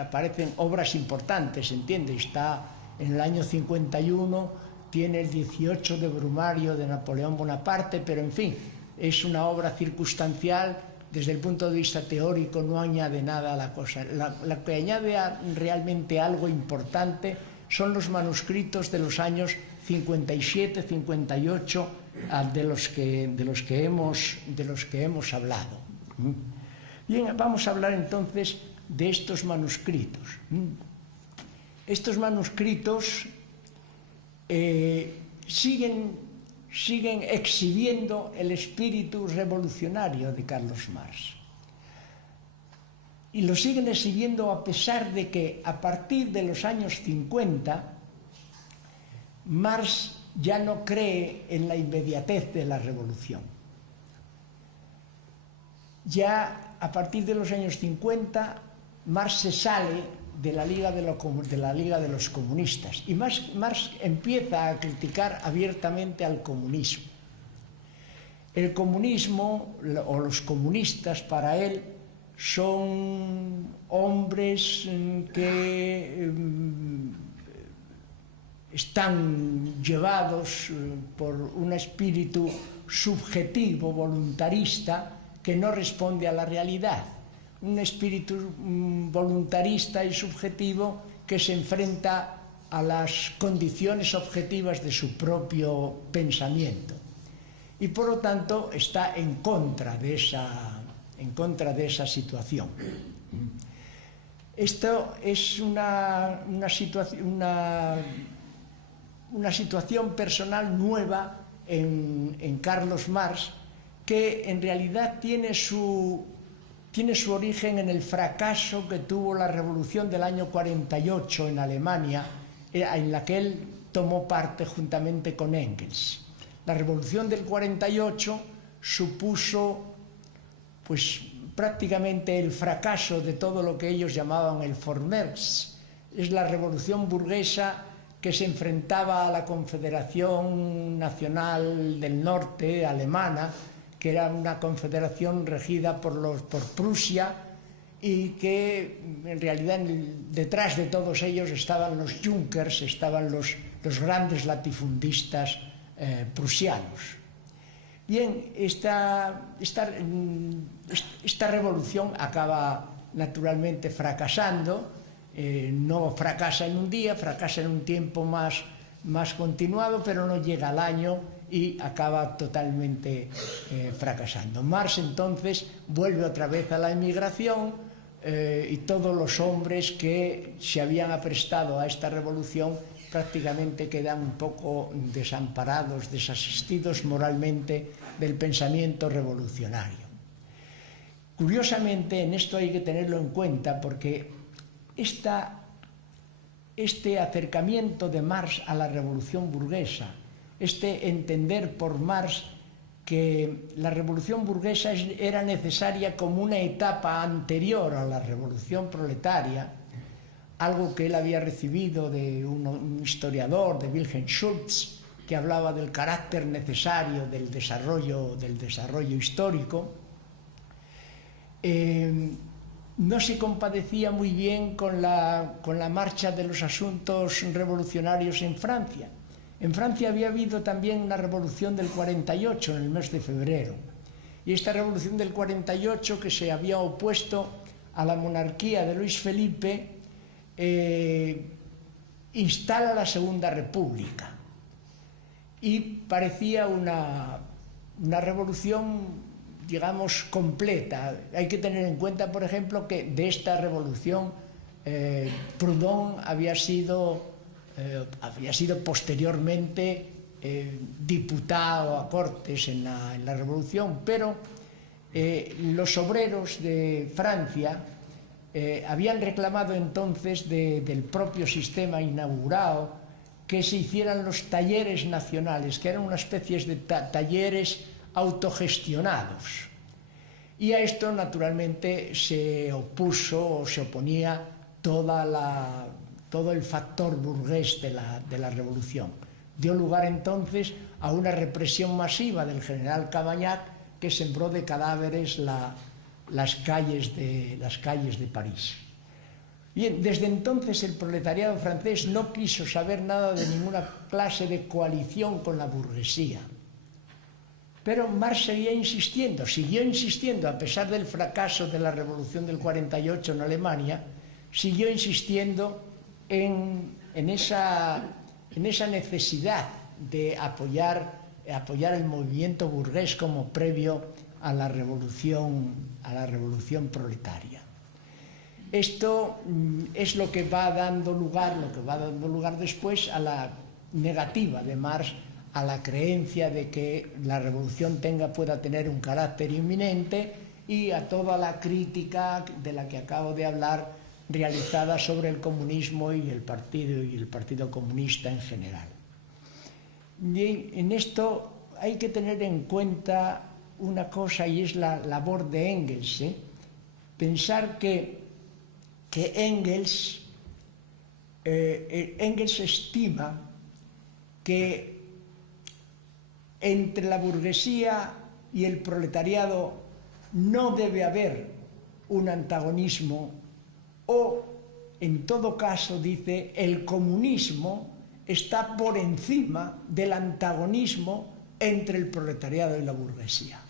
aparecen obras importantes, ¿entiende? Está en el año 51, tiene el 18 de Brumario de Napoleón Bonaparte, pero en fin, es una obra circunstancial. Desde el punto de vista teórico no añade nada a la cosa. Lo que añade realmente algo importante son los manuscritos de los años 57-58 de los que hemos hablado. Bien, vamos a hablar entonces de estos manuscritos. Estos manuscritos siguen exhibiendo el espíritu revolucionario de Carlos Marx. Y lo siguen exhibiendo a pesar de que a partir de los años 50 Marx ya no cree en la inmediatez de la revolución. Ya a partir de los años 50 Marx se sale de la Liga de los Comunistas, y Marx empieza a criticar abiertamente al comunismo. El comunismo, o los comunistas, para él son hombres que están llevados por un espíritu subjetivo, voluntarista, que no responde a la realidad. Un espíritu voluntarista y subjetivo que se enfrenta a las condiciones objetivas de su propio pensamiento, y por lo tanto está en contra de esa situación. Esto es una situación personal nueva en Carlos Marx, que en realidad tiene su origen en el fracaso que tuvo la revolución del año 48 en Alemania, en la que él tomó parte juntamente con Engels. La revolución del 48 supuso prácticamente el fracaso de todo lo que ellos llamaban el Vormärz. Es la revolución burguesa que se enfrentaba a la Confederación Nacional del Norte alemana, que era una confederación regida por Prusia, y que en realidad detrás de todos ellos estaban los Junkers, estaban los grandes latifundistas prusianos. Bien, esta revolución acaba naturalmente fracasando. No fracasa en un día, fracasa en un tiempo más continuado, pero no llega al año y acaba totalmente fracasando. Marx entonces vuelve otra vez a la emigración, y todos los hombres que se habían aprestado a esta revolución prácticamente quedan un poco desamparados, desasistidos moralmente del pensamiento revolucionario. Curiosamente, en esto hay que tenerlo en cuenta, porque esta este acercamiento de Marx a la revolución burguesa, este entender por Marx que la revolución burguesa era necesaria como una etapa anterior a la revolución proletaria, algo que él había recibido de un historiador, de Wilhelm Schultz, que hablaba del carácter necesario del desarrollo histórico. No se compadecía muy bien con la marcha de los asuntos revolucionarios en Francia. En Francia había habido también una revolución del 48 en el mes de febrero. Y esta revolución del 48, que se había opuesto a la monarquía de Luis Felipe, instala la Segunda República. Y parecía una revolución, digamos, completa. Hay que tener en cuenta, por ejemplo, que de esta revolución Proudhon había sido posteriormente diputado a Cortes en la revolución, pero los obreros de Francia habían reclamado entonces del propio sistema inaugurado que se hicieran los talleres nacionales, que eran una especie de talleres autogestionados. Y a esto, naturalmente, se opuso o se oponía todo el factor burgués de la revolución. Dio lugar entonces a una represión masiva del general Cavaignac, que sembró de cadáveres las calles de París. Bien, desde entonces el proletariado francés no quiso saber nada de ninguna clase de coalición con la burguesía. Pero Marx siguió insistiendo, a pesar del fracaso de la Revolución del 48 en Alemania, siguió insistiendo en esa necesidad de apoyar el movimiento burgués como previo a la revolución proletaria. Esto es lo que va dando lugar después a la negativa de Marx a la creencia de que la revolución pueda tener un carácter inminente y a toda la crítica de la que acabo de hablar realizada sobre el comunismo y el Partido Comunista en general. Y en esto hay que tener en cuenta una cosa, y es la labor de Engels. Pensar que Engels estima que entre la burguesía y el proletariado no debe haber un antagonismo, o, en todo caso, dice, el comunismo está por encima del antagonismo entre el proletariado y la burguesía.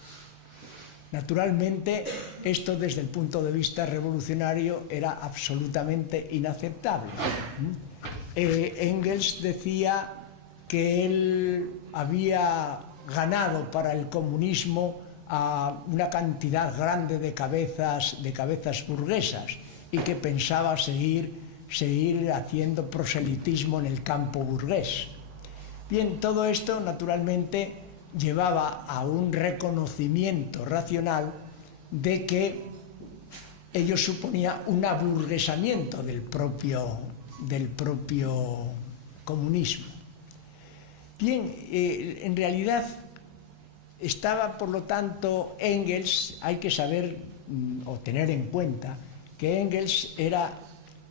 Naturalmente, esto desde el punto de vista revolucionario era absolutamente inaceptable. Engels decía que él había ganado para el comunismo a una cantidad grande de cabezas burguesas y que pensaba seguir haciendo proselitismo en el campo burgués. Bien, todo esto naturalmente llevaba a un reconocimiento racional de que ello suponía un aburguesamiento del propio comunismo. Bien, en realidad estaba, por lo tanto, Engels, hay que saber o tener en cuenta que Engels era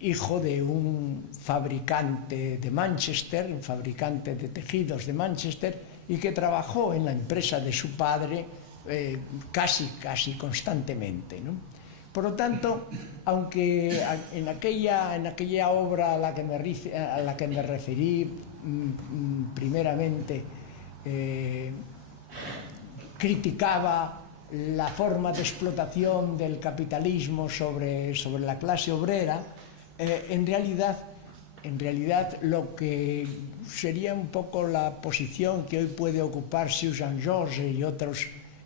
hijo de un fabricante de Manchester, un fabricante de tejidos de Manchester, y que trabajó en la empresa de su padre casi constantemente, ¿no? Por lo tanto, aunque en aquella obra a la que me referí primeramente criticaba la forma de explotación del capitalismo sobre la clase obrera, en realidad lo que sería un poco la posición que hoy puede ocupar Susan George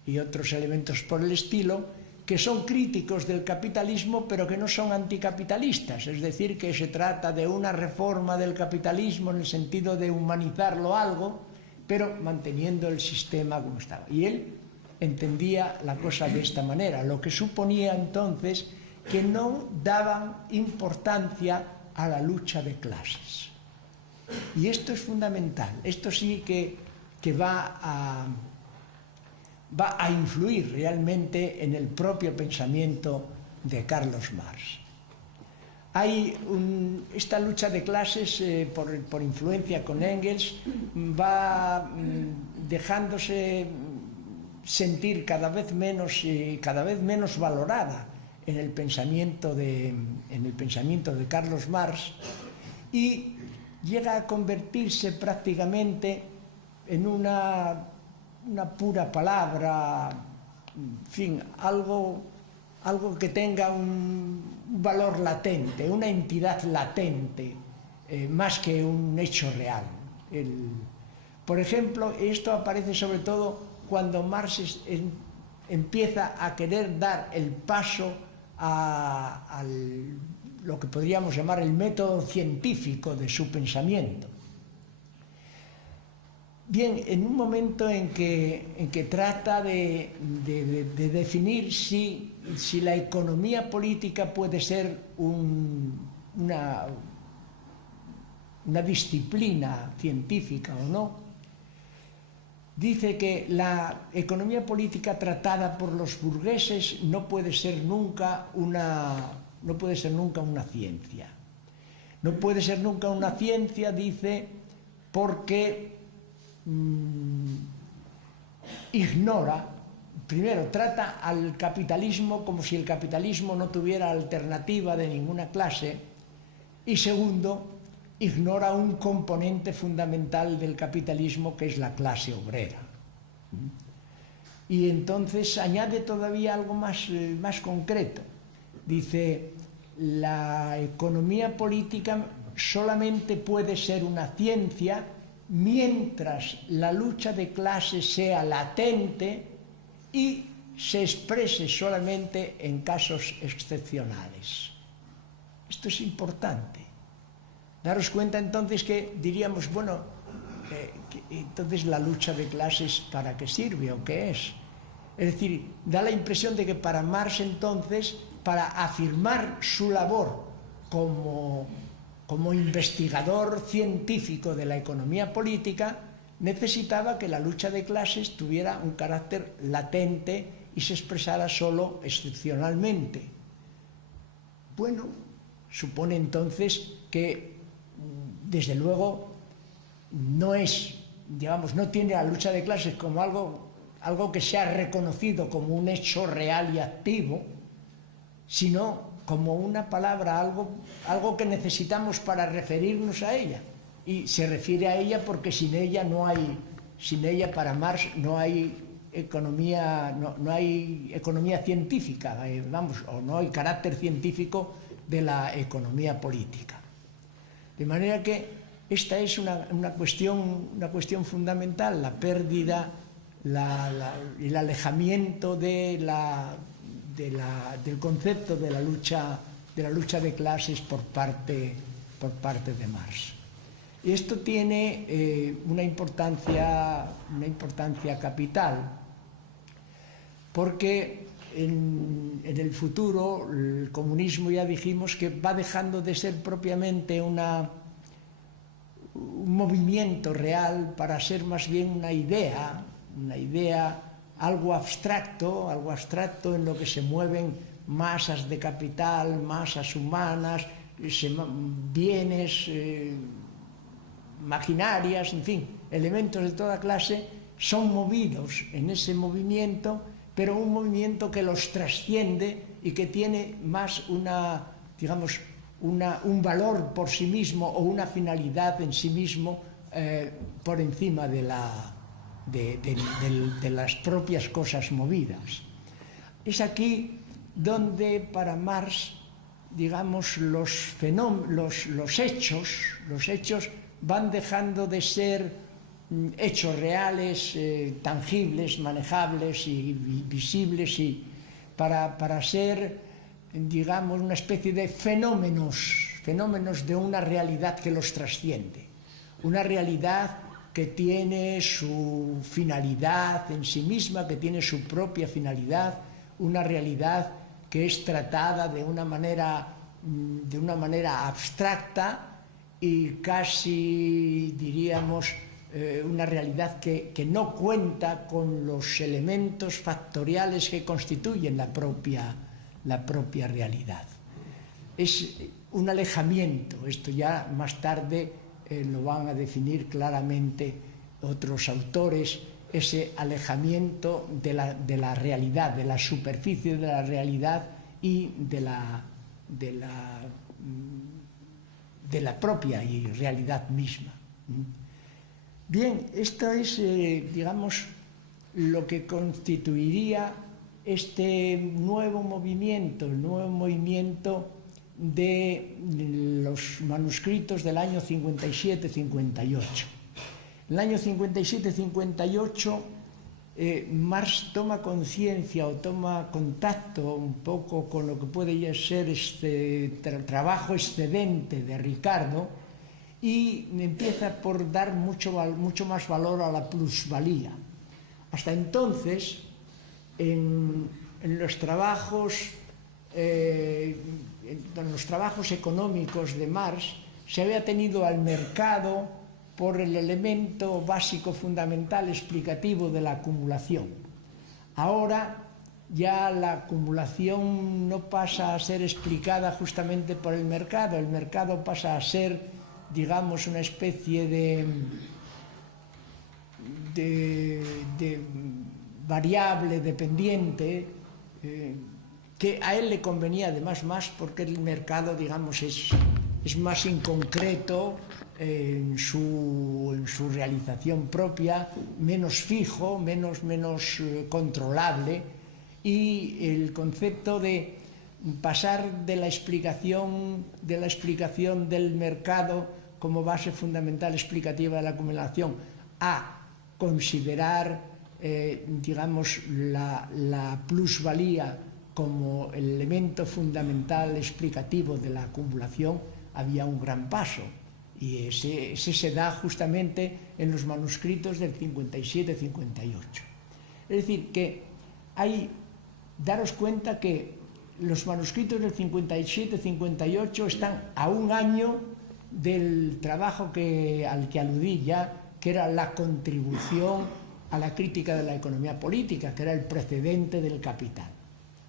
y otros elementos por el estilo, que son críticos del capitalismo pero que no son anticapitalistas, es decir, que se trata de una reforma del capitalismo en el sentido de humanizarlo algo, pero manteniendo el sistema como estaba. Y él entendía la cosa de esta manera, lo que suponía entonces que no daban importancia a la lucha de clases. Y esto es fundamental, esto sí que va a influir realmente en el propio pensamiento de Carlos Marx. Esta lucha de clases, por influencia con Engels, va dejándose sentir cada vez menos valorada en el pensamiento de Carlos Marx, y llega a convertirse prácticamente en una pura palabra, en fin, algo que tenga un valor latente, una entidad latente, más que un hecho real. Por ejemplo, esto aparece sobre todo cuando Marx empieza a querer dar el paso a lo que podríamos llamar el método científico de su pensamiento. Bien, en un momento en que trata de definir si la economía política puede ser una disciplina científica o no, dice que la economía política tratada por los burgueses no puede ser nunca una ciencia. No puede ser nunca una ciencia, dice, porque ignora, primero, trata al capitalismo como si el capitalismo no tuviera alternativa de ninguna clase, y segundo, ignora un componente fundamental del capitalismo, que es la clase obrera. Y entonces añade todavía algo más concreto. Dice, la economía política solamente puede ser una ciencia mientras la lucha de clases sea latente y se exprese solamente en casos excepcionales. Esto es importante. Daros cuenta entonces que diríamos, bueno, entonces la lucha de clases, ¿para qué sirve o qué es? Es decir, da la impresión de que para Marx entonces, para afirmar su labor como investigador científico de la economía política, necesitaba que la lucha de clases tuviera un carácter latente y se expresara solo excepcionalmente. Bueno, supone entonces que, desde luego, no tiene la lucha de clases como algo que sea reconocido como un hecho real y activo, sino como una palabra, algo que necesitamos para referirnos a ella. Y se refiere a ella porque sin ella para Marx no hay economía científica, o no hay carácter científico de la economía política. De manera que esta es una cuestión fundamental, la pérdida, el alejamiento del concepto de la lucha de clases por parte de Marx. Y esto tiene una importancia capital, porque en el futuro el comunismo, ya dijimos, que va dejando de ser propiamente un movimiento real para ser más bien una idea, algo abstracto en lo que se mueven masas de capital, masas humanas, bienes, maquinarias, en fin, elementos de toda clase son movidos en ese movimiento, pero un movimiento que los trasciende y que tiene más un valor por sí mismo o una finalidad en sí mismo por encima de las propias cosas movidas. Es aquí donde para Marx, digamos, los hechos van dejando de ser hechos reales, tangibles, manejables y visibles, y para ser, digamos, una especie de fenómenos de una realidad que los trasciende, una realidad que tiene su finalidad en sí misma, que tiene su propia finalidad, una realidad que es tratada de una manera de una manera abstracta y casi, diríamos, una realidad que no cuenta con los elementos factoriales que constituyen la propia realidad. Es un alejamiento, esto ya más tarde lo van a definir claramente otros autores, ese alejamiento de la realidad, de la superficie de la realidad y de la propia realidad misma. Bien, esto es, digamos, lo que constituiría este nuevo movimiento, el nuevo movimiento de los manuscritos del año 57-58. En el año 57-58 Marx toma conciencia o toma contacto un poco con lo que puede ser este trabajo excedente de Ricardo y empieza por dar mucho más valor a la plusvalía. Hasta entonces, en los trabajos económicos de Marx se había tenido al mercado por el elemento básico fundamental explicativo de la acumulación. Ahora ya la acumulación no pasa a ser explicada justamente por el mercado pasa a ser, digamos, una especie de variable dependiente que a él le convenía además más porque el mercado, digamos, es más inconcreto en su realización propia, menos fijo, menos controlable, y el concepto de pasar de la explicación del mercado como base fundamental explicativa de la acumulación a considerar, digamos, la plusvalía como el elemento fundamental explicativo de la acumulación, había un gran paso. Y ese se da justamente en los manuscritos del 57-58. Es decir, que daros cuenta que los manuscritos del 57-58 están a un año del trabajo al que aludí ya, que era la contribución a la crítica de la economía política, que era el precedente del Capital.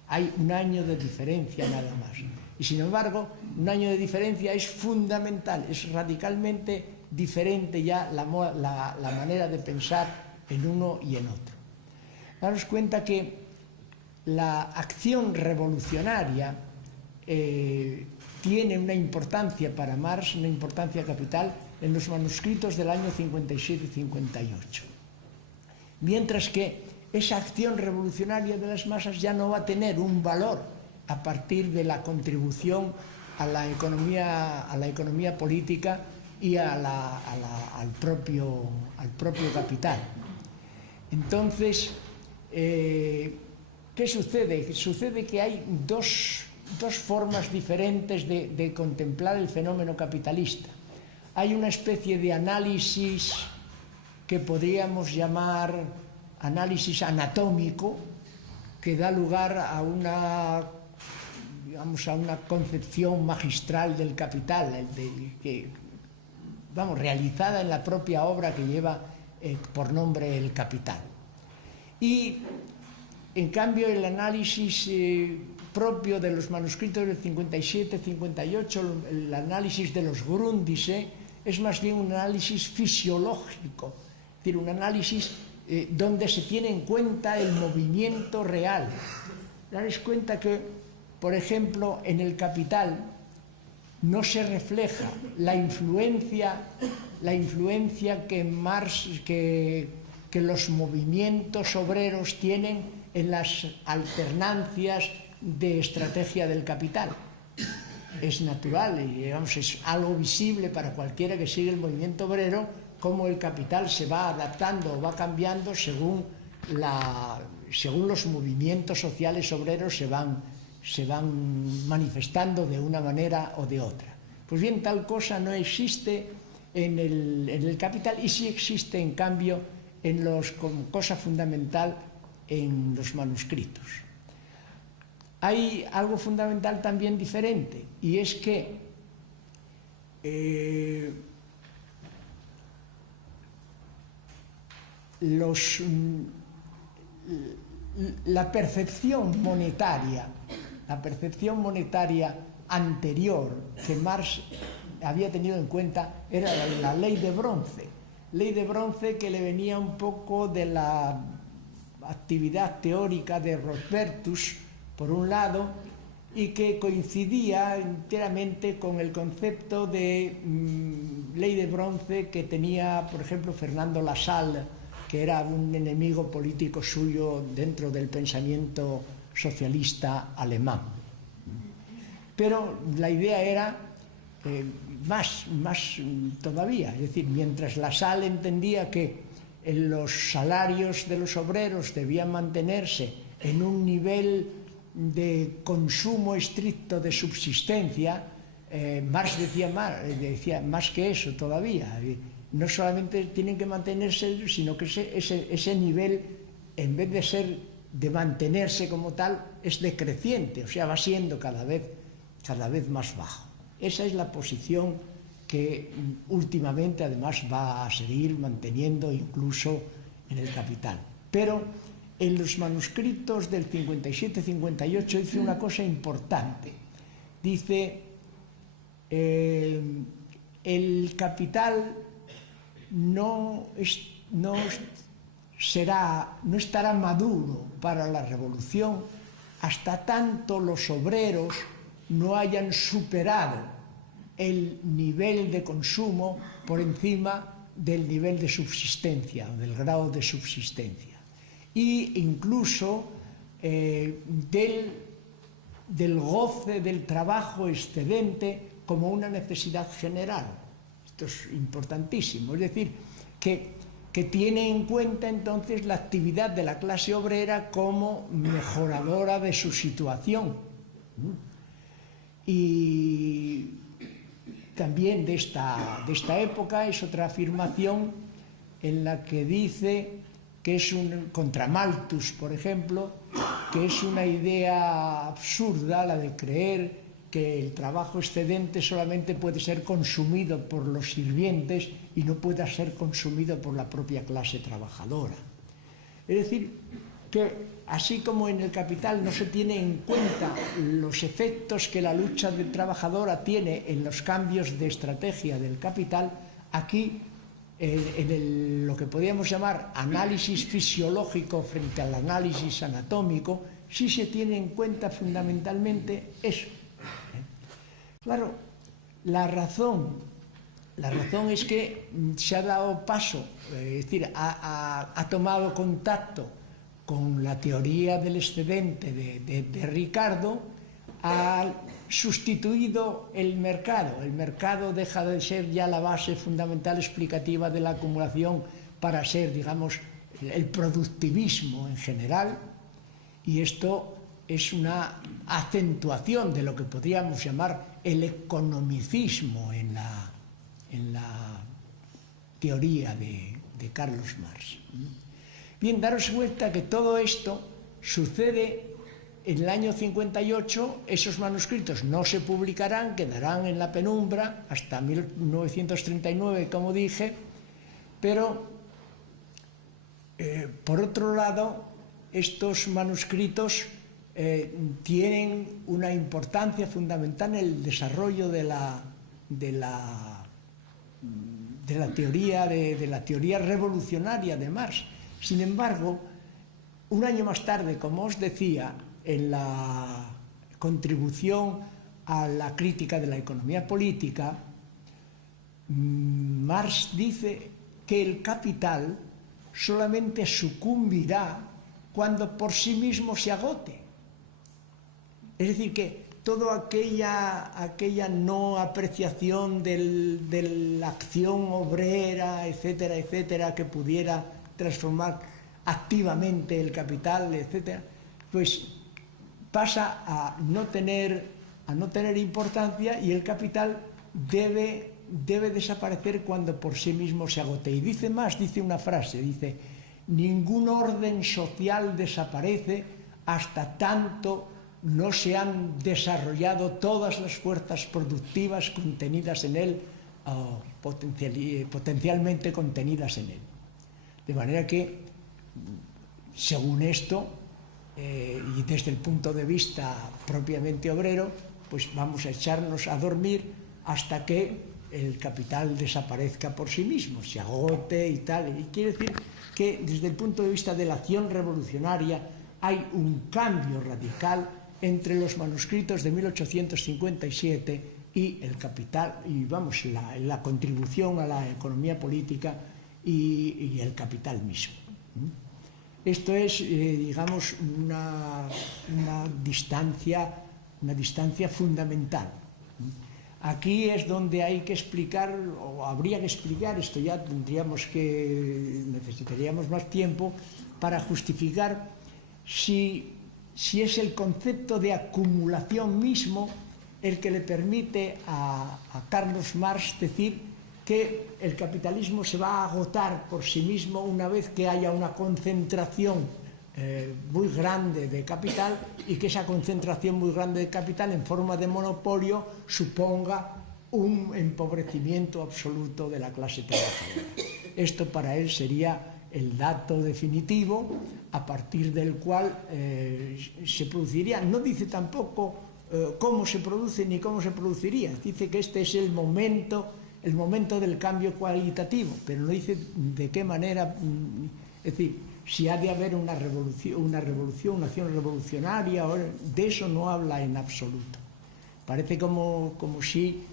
Hay un año de diferencia nada más. Y sin embargo, un año de diferencia es fundamental, es radicalmente diferente ya la manera de pensar en uno y en otro. Daros cuenta que la acción revolucionaria tiene una importancia para Marx, una importancia capital en los manuscritos del año 57-58. Mientras que esa acción revolucionaria de las masas ya no va a tener un valor a partir de la contribución a la economía política y al propio capital. Entonces, ¿qué sucede? Sucede que hay dos formas diferentes de contemplar el fenómeno capitalista. Hay una especie de análisis que podríamos llamar análisis anatómico, que da lugar a una concepción magistral del capital, realizada en la propia obra que lleva por nombre El Capital. Y, en cambio, el análisis propio de los manuscritos del 57-58, el análisis de los Grundrisse, es más bien un análisis fisiológico, es decir, un análisis donde se tiene en cuenta el movimiento real. Daros cuenta que, por ejemplo, en El Capital no se refleja la influencia que los movimientos obreros tienen en las alternancias de estrategia del capital. Es natural y, digamos, es algo visible para cualquiera que sigue el movimiento obrero, cómo el capital se va adaptando o va cambiando según los movimientos sociales obreros se van manifestando de una manera o de otra. Pues bien, tal cosa no existe en el Capital y sí existe, en cambio, como cosa fundamental en los manuscritos. hay algo fundamental también diferente, y es que la percepción monetaria anterior que Marx había tenido en cuenta era la ley de bronce que le venía un poco de la actividad teórica de Rosbertus, por un lado, y que coincidía enteramente con el concepto de ley de bronce que tenía, por ejemplo, Fernando Lassalle, que era un enemigo político suyo dentro del pensamiento socialista alemán. Pero la idea era más todavía, es decir, mientras Lassalle entendía que los salarios de los obreros debían mantenerse en un nivel de consumo estricto de subsistencia, Marx decía más que eso todavía. No solamente tienen que mantenerse, sino que ese nivel, en vez de mantenerse como tal, es decreciente, o sea, va siendo cada vez más bajo. Esa es la posición que últimamente además va a seguir manteniendo incluso en el Capital. Pero en los manuscritos del 57-58 dice una cosa importante. Dice, el Capital no estará maduro para la revolución hasta tanto los obreros no hayan superado el nivel de consumo por encima del nivel de subsistencia, del grado de subsistencia, e incluso del goce del trabajo excedente como una necesidad general. Esto es importantísimo, es decir, que tiene en cuenta entonces la actividad de la clase obrera como mejoradora de su situación. Y también de esta época es otra afirmación en la que dice que es contra Malthus, por ejemplo, que es una idea absurda la de creer que el trabajo excedente solamente puede ser consumido por los sirvientes y no pueda ser consumido por la propia clase trabajadora. Es decir, que así como en el Capital no se tiene en cuenta los efectos que la lucha trabajadora tiene en los cambios de estrategia del capital, aquí en lo que podríamos llamar análisis fisiológico frente al análisis anatómico, sí se tiene en cuenta fundamentalmente eso. Claro, la razón es que se ha dado paso, es decir, ha tomado contacto con la teoría del excedente de Ricardo, ha sustituido el mercado. El mercado deja de ser ya la base fundamental explicativa de la acumulación para ser, digamos, el productivismo en general, y esto es una acentuación de lo que podríamos llamar el economicismo en la teoría de Carlos Marx. Bien, daros cuenta que todo esto sucede en el año 58, esos manuscritos no se publicarán, quedarán en la penumbra hasta 1939, como dije, pero por otro lado, estos manuscritos tienen una importancia fundamental en el desarrollo de la teoría revolucionaria de Marx. Sin embargo, un año más tarde, como os decía, en la contribución a la crítica de la economía política, Marx dice que el capital solamente sucumbirá cuando por sí mismo se agote. Es decir, que toda aquella no apreciación de la acción obrera, etcétera, etcétera, que pudiera transformar activamente el capital, etcétera, pues pasa a no tener importancia, y el capital debe desaparecer cuando por sí mismo se agote. Y dice más, dice una frase, dice: ningún orden social desaparece hasta tanto no se han desarrollado todas las fuerzas productivas contenidas en él, o potencialmente contenidas en él. De manera que, según esto, y desde el punto de vista propiamente obrero, pues vamos a echarnos a dormir hasta que el capital desaparezca por sí mismo, se agote y tal. Y quiere decir que desde el punto de vista de la acción revolucionaria hay un cambio radical entre los manuscritos de 1857 y el capital, y vamos, la contribución a la economía política y el capital mismo. Esto es, digamos, una distancia fundamental. Aquí es donde hay que explicar, o habría que explicar, esto ya necesitaríamos más tiempo para justificar si es el concepto de acumulación mismo el que le permite a Carlos Marx decir que el capitalismo se va a agotar por sí mismo una vez que haya una concentración muy grande de capital, y que esa concentración muy grande de capital en forma de monopolio suponga un empobrecimiento absoluto de la clase trabajadora. Esto para él sería el dato definitivo a partir del cual se produciría. No dice tampoco cómo se produce ni cómo se produciría, dice que este es el momento del cambio cualitativo, pero no dice de qué manera. Es decir, si ha de haber una revolución, una acción revolucionaria, de eso no habla en absoluto. Parece como si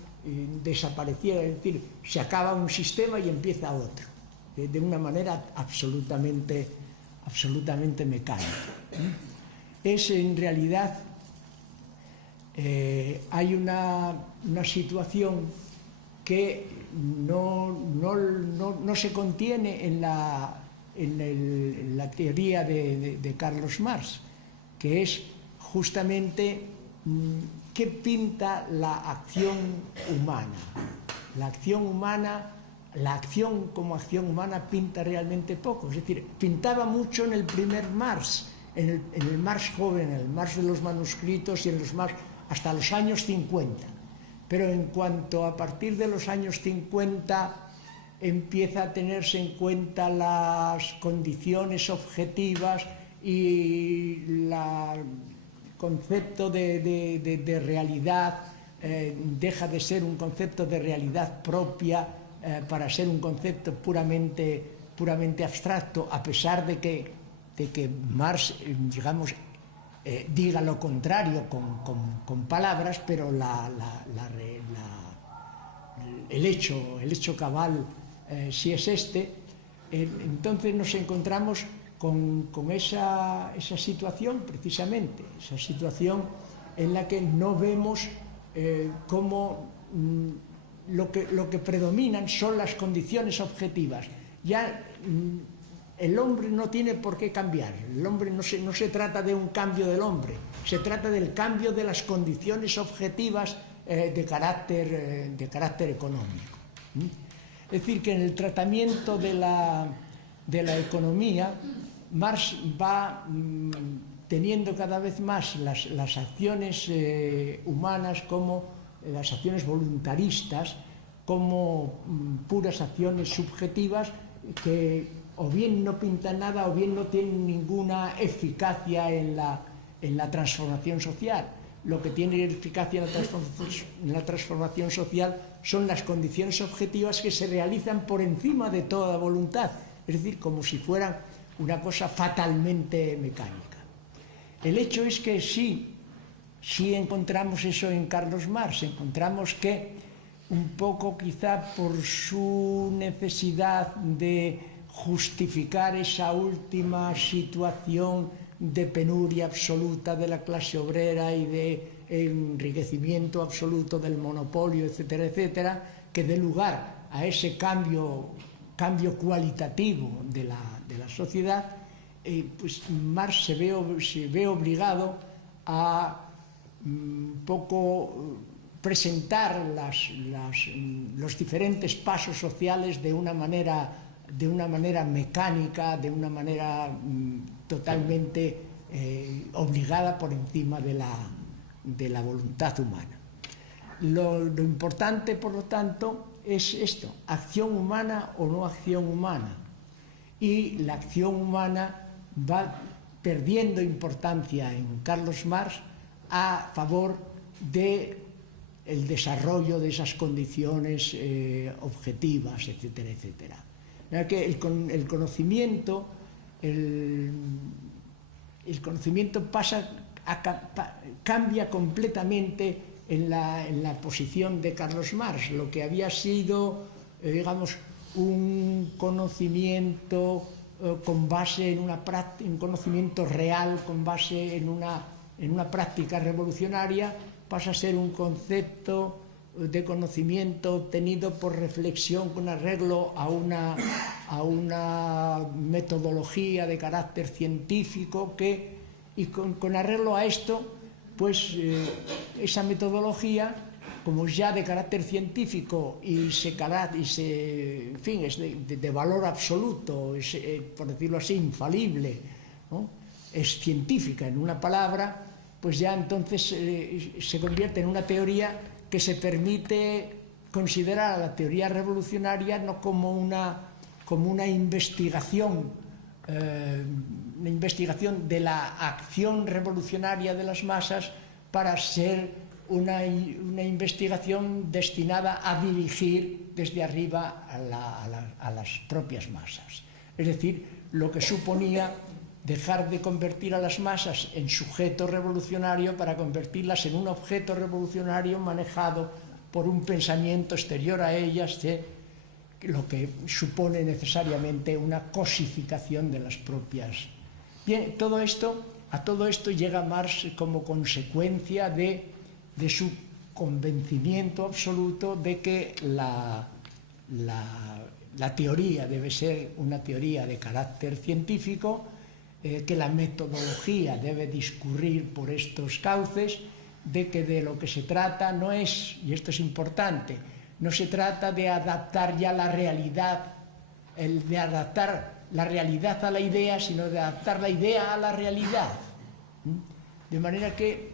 desapareciera, es decir, se acaba un sistema y empieza otro, de una manera absolutamente mecánica. Es en realidad, hay una situación que no se contiene en la teoría de Carlos Marx, que es justamente qué pinta la acción humana. La acción como acción humana pinta realmente poco. Es decir, pintaba mucho en el primer Marx, en el Marx joven, en el Marx de los manuscritos y en los Marx hasta los años 50. Pero en cuanto a partir de los años 50 empieza a tenerse en cuenta las condiciones objetivas y el concepto de realidad deja de ser un concepto de realidad propia para ser un concepto puramente abstracto, a pesar de que Marx, digamos, diga lo contrario con palabras, pero el hecho cabal si es este. Entonces nos encontramos con esa situación, precisamente, esa situación en la que no vemos cómo lo que predominan son las condiciones objetivas. Ya el hombre no tiene por qué cambiar, el hombre no se trata de un cambio del hombre, se trata del cambio de las condiciones objetivas de carácter económico. Es decir, que en el tratamiento de la economía, Marx va teniendo cada vez más las acciones humanas como las acciones voluntaristas, como puras acciones subjetivas que o bien no pintan nada o bien no tienen ninguna eficacia en la transformación social. Lo que tiene eficacia en la transformación social son las condiciones objetivas que se realizan por encima de toda voluntad, es decir, como si fuera una cosa fatalmente mecánica. El hecho es que sí encontramos eso en Carlos Marx, encontramos que un poco quizá por su necesidad de justificar esa última situación de penuria absoluta de la clase obrera y de enriquecimiento absoluto del monopolio, etcétera, etcétera, que dé lugar a ese cambio cualitativo de la sociedad, pues Marx se ve obligado a un poco presentar los diferentes pasos sociales de una manera mecánica, de una manera totalmente obligada por encima de la voluntad humana. Lo importante, por lo tanto, es esto: acción humana o no acción humana. Y la acción humana va perdiendo importancia en Carlos Marx a favor del desarrollo de esas condiciones objetivas, etcétera, etcétera. Que el conocimiento cambia completamente en la posición de Carlos Marx. Lo que había sido, digamos, un conocimiento con base en un conocimiento real, con base en una práctica revolucionaria, pasa a ser un concepto de conocimiento obtenido por reflexión con arreglo a una metodología de carácter científico y con arreglo a esto, pues esa metodología, como ya de carácter científico en fin, es de valor absoluto, es, por decirlo así, infalible, ¿no? Es científica, en una palabra, pues ya entonces se convierte en una teoría que se permite considerar a la teoría revolucionaria no como una investigación de la acción revolucionaria de las masas para ser una investigación destinada a dirigir desde arriba a las propias masas. Es decir, lo que suponía dejar de convertir a las masas en sujeto revolucionario para convertirlas en un objeto revolucionario manejado por un pensamiento exterior a ellas, lo que supone necesariamente una cosificación de las propias. Bien, a todo esto llega Marx como consecuencia de su convencimiento absoluto de que la teoría debe ser una teoría de carácter científico, que la metodología debe discurrir por estos cauces, de que de lo que se trata no es, y esto es importante, no se trata de adaptar ya la realidad, de adaptar la realidad a la idea, sino de adaptar la idea a la realidad. De manera que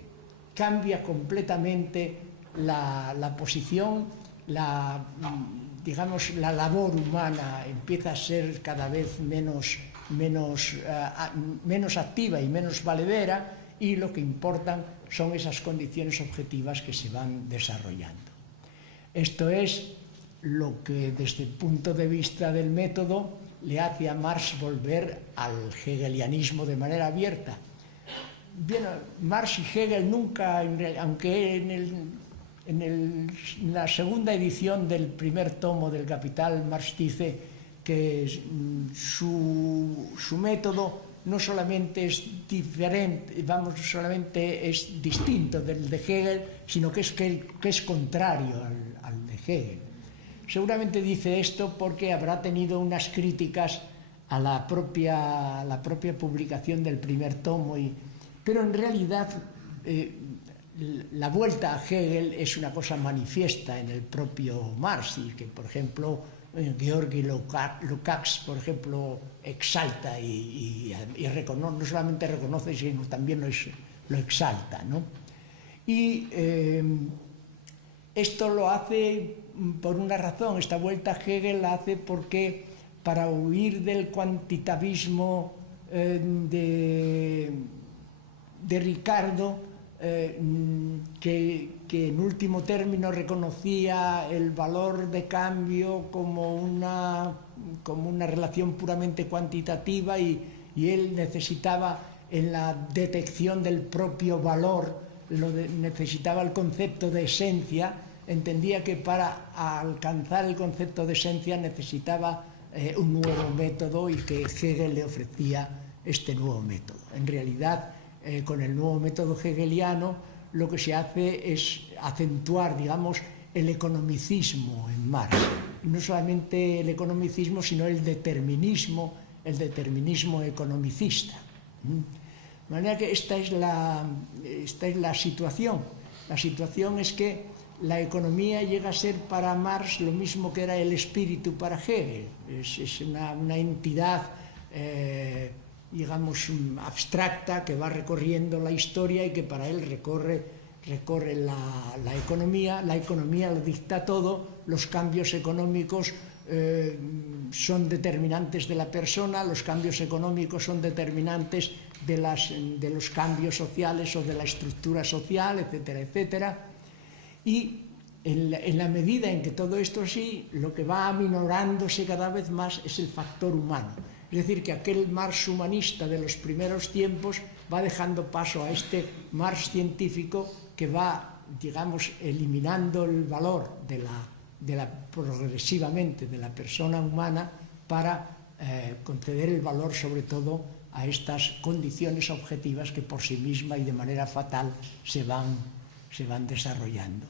cambia completamente la posición, digamos, la labor humana empieza a ser cada vez menos activa y menos valedera, y lo que importan son esas condiciones objetivas que se van desarrollando. Esto es lo que, desde el punto de vista del método, le hace a Marx volver al hegelianismo de manera abierta. Bien, Marx y Hegel nunca, aunque en la segunda edición del primer tomo del Capital, Marx dice que su método no solamente es diferente, solamente es distinto del de Hegel, sino que es contrario al de Hegel. Seguramente dice esto porque habrá tenido unas críticas a la propia publicación del primer tomo, pero en realidad la vuelta a Hegel es una cosa manifiesta en el propio Marx, y que, por ejemplo, Georgi Lukács, por ejemplo, exalta y no solamente reconoce, sino también lo exalta, ¿no? Y esto lo hace por una razón. Esta vuelta a Hegel la hace porque, para huir del cuantitativismo de Ricardo, que en último término reconocía el valor de cambio como una relación puramente cuantitativa, y él necesitaba, en la detección del propio valor, necesitaba el concepto de esencia. Entendía que para alcanzar el concepto de esencia necesitaba un nuevo método, y que Hegel le ofrecía este nuevo método. En realidad, con el nuevo método hegeliano, lo que se hace es acentuar, digamos, el economicismo en Marx. Y no solamente el economicismo, sino el determinismo economicista. De manera que esta es la situación. La situación es que la economía llega a ser para Marx lo mismo que era el espíritu para Hegel. Es una entidad digamos, abstracta que va recorriendo la historia y que para él recorre la economía. La economía lo dicta todo, los cambios económicos son determinantes de la persona, los cambios económicos son determinantes de los cambios sociales o de la estructura social, etcétera, etcétera. Y en la medida en que todo esto así, lo que va aminorándose cada vez más es el factor humano. Es decir, que aquel Marx humanista de los primeros tiempos va dejando paso a este Marx científico que va, digamos, eliminando el valor progresivamente de la persona humana para conceder el valor sobre todo a estas condiciones objetivas que por sí misma y de manera fatal se van desarrollando.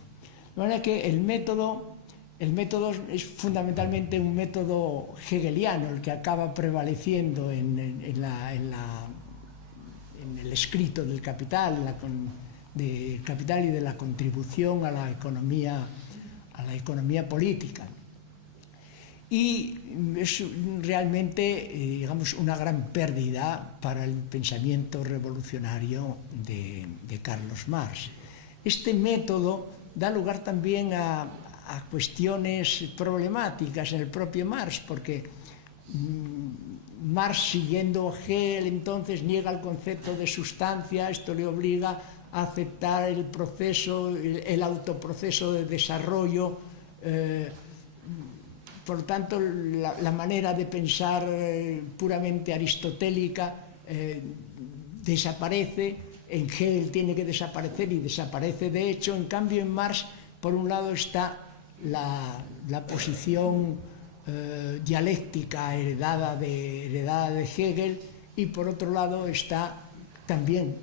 De manera que el método es fundamentalmente un método hegeliano, el que acaba prevaleciendo en el escrito del Capital, del Capital y de la contribución a la economía política. Y es realmente, digamos, una gran pérdida para el pensamiento revolucionario de Carlos Marx. Este método da lugar también a cuestiones problemáticas en el propio Marx, porque Marx, siguiendo Hegel, entonces niega el concepto de sustancia. Esto le obliga a aceptar el autoproceso de desarrollo. Por lo tanto, la manera de pensar puramente aristotélica desaparece. En Hegel tiene que desaparecer y desaparece de hecho. En cambio, en Marx, por un lado está la posición dialéctica heredada de Hegel, y por otro lado está también,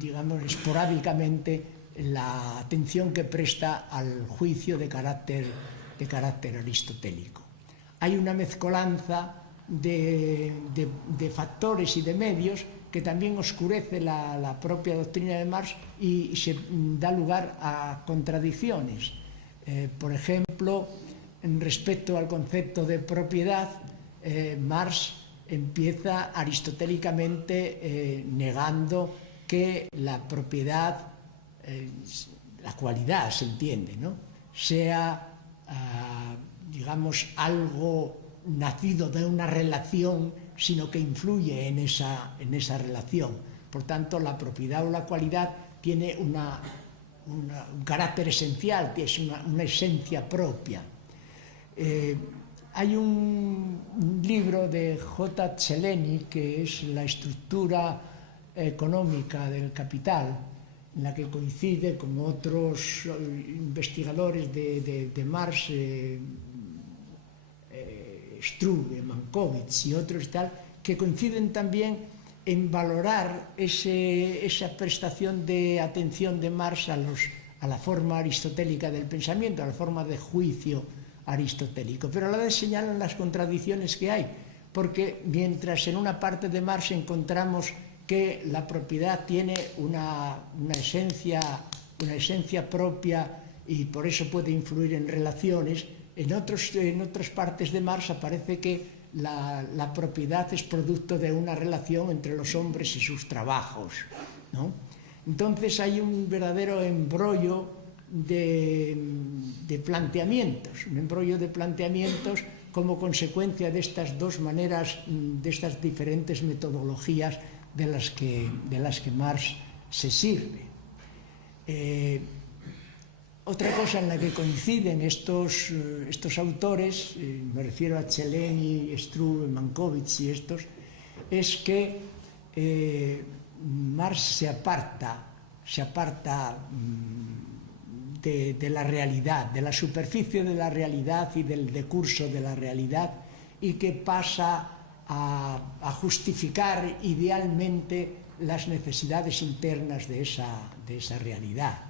digamos, esporádicamente la atención que presta al juicio de carácter aristotélico. Hay una mezcolanza de factores y de medios que también oscurece la propia doctrina de Marx y se da lugar a contradicciones. Por ejemplo, respecto al concepto de propiedad, Marx empieza aristotélicamente negando que la propiedad, la cualidad se entiende, ¿no?, sea, digamos, algo nacido de una relación, sino que influye en esa relación. Por tanto, la propiedad o la cualidad tiene un carácter esencial, que es una esencia propia. Hay un libro de J. Zeleny, que es La estructura económica del Capital, en la que coincide con otros investigadores de Marx, Struve, Mankiewicz y otros tal, que coinciden también en valorar esa prestación de atención de Marx a la forma aristotélica del pensamiento, a la forma de juicio aristotélico. Pero a la vez señalan las contradicciones que hay, porque mientras en una parte de Marx encontramos que la propiedad tiene una esencia propia y por eso puede influir en relaciones, en otras partes de Marx aparece que la propiedad es producto de una relación entre los hombres y sus trabajos, ¿no? Entonces hay un verdadero embrollo de planteamientos, como consecuencia de estas dos maneras, de estas diferentes metodologías de las que Marx se sirve. Otra cosa en la que coinciden estos autores, me refiero a Zeleny, Struve, Mankiewicz y estos, es que Marx se aparta de la realidad, de la superficie de la realidad y del decurso de la realidad, y que pasa a justificar idealmente las necesidades internas de esa realidad.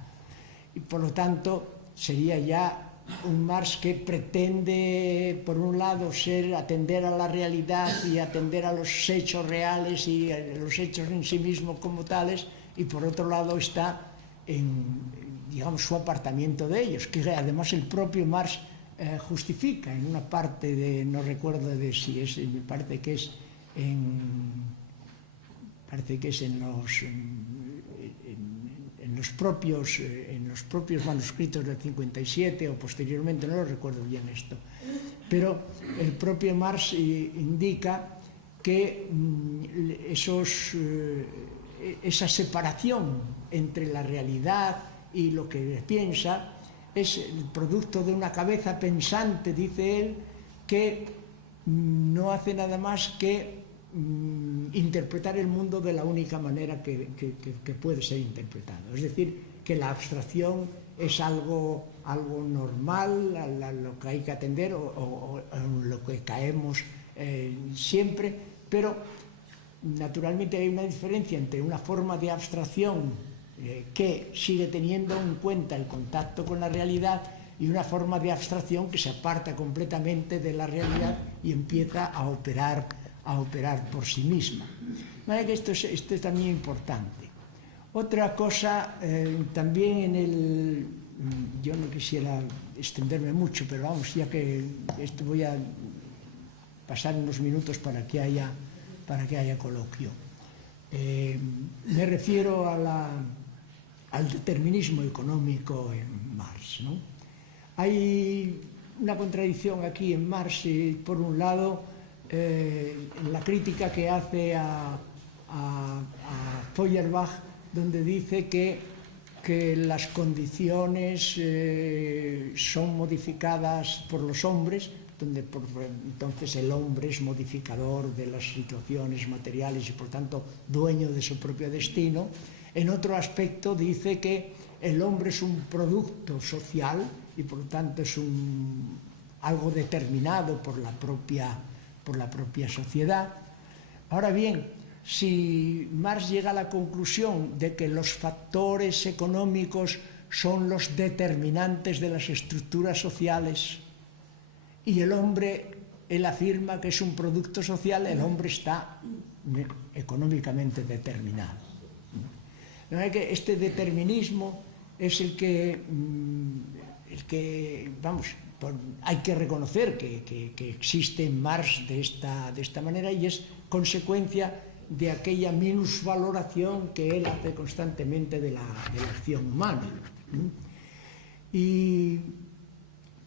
Y por lo tanto sería ya un Marx que pretende, por un lado, atender a la realidad y atender a los hechos reales y a los hechos en sí mismos como tales, y por otro lado está digamos, su apartamiento de ellos, que además el propio Marx justifica en una parte no recuerdo si es, me parece que es en parece que es en los propios manuscritos del 57 o posteriormente, no lo recuerdo bien esto, pero el propio Marx indica que esa separación entre la realidad y lo que piensa es el producto de una cabeza pensante, dice él, que no hace nada más que interpretar el mundo de la única manera que puede ser interpretado. Es decir, que la abstracción es algo normal, a lo que hay que atender o en lo que caemos siempre, pero naturalmente hay una diferencia entre una forma de abstracción que sigue teniendo en cuenta el contacto con la realidad y una forma de abstracción que se aparta completamente de la realidad y empieza a operar por sí misma. De manera que esto es también importante. Otra cosa, también yo no quisiera extenderme mucho, pero vamos, ya que esto voy a pasar unos minutos para que haya coloquio. Me refiero al determinismo económico en Marx, ¿no? Hay una contradicción aquí en Marx, por un lado, en la crítica que hace a Feuerbach, donde dice que las condiciones son modificadas por los hombres, donde entonces el hombre es modificador de las situaciones materiales y por tanto dueño de su propio destino. En otro aspecto dice que el hombre es un producto social y por lo tanto es algo determinado por la propia sociedad. Ahora bien, si Marx llega a la conclusión de que los factores económicos son los determinantes de las estructuras sociales y el hombre, él afirma que es un producto social, el hombre está económicamente determinado. De manera que este determinismo es el que vamos, hay que reconocer que existe en Marx de esta manera y es consecuencia de aquella minusvaloración que él hace constantemente de la acción humana. Y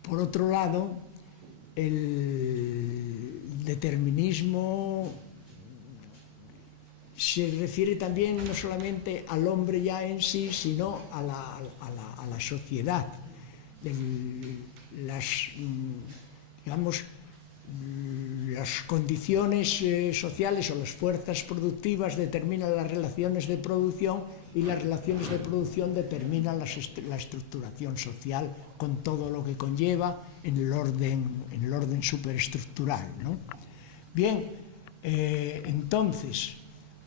por otro lado, el determinismo se refiere también no solamente al hombre ya en sí, sino a la sociedad. Las condiciones sociales o las fuerzas productivas determinan las relaciones de producción y las relaciones de producción determinan la estructuración social con todo lo que conlleva en el orden superestructural, ¿no? Bien, entonces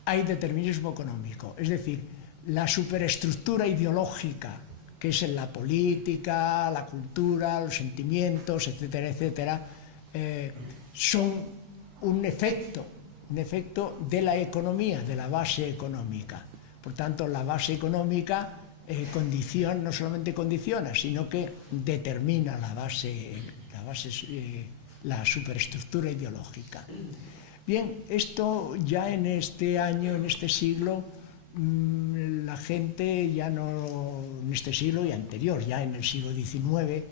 hay determinismo económico, es decir, la superestructura ideológica que es en la política, la cultura, los sentimientos, etcétera, etcétera, son un efecto de la economía, de la base económica. Por tanto, la base económica no solamente condiciona, sino que determina la superestructura ideológica. Bien, esto ya en este año, en este siglo, la gente ya no, en este siglo y anterior, ya en el siglo XIX,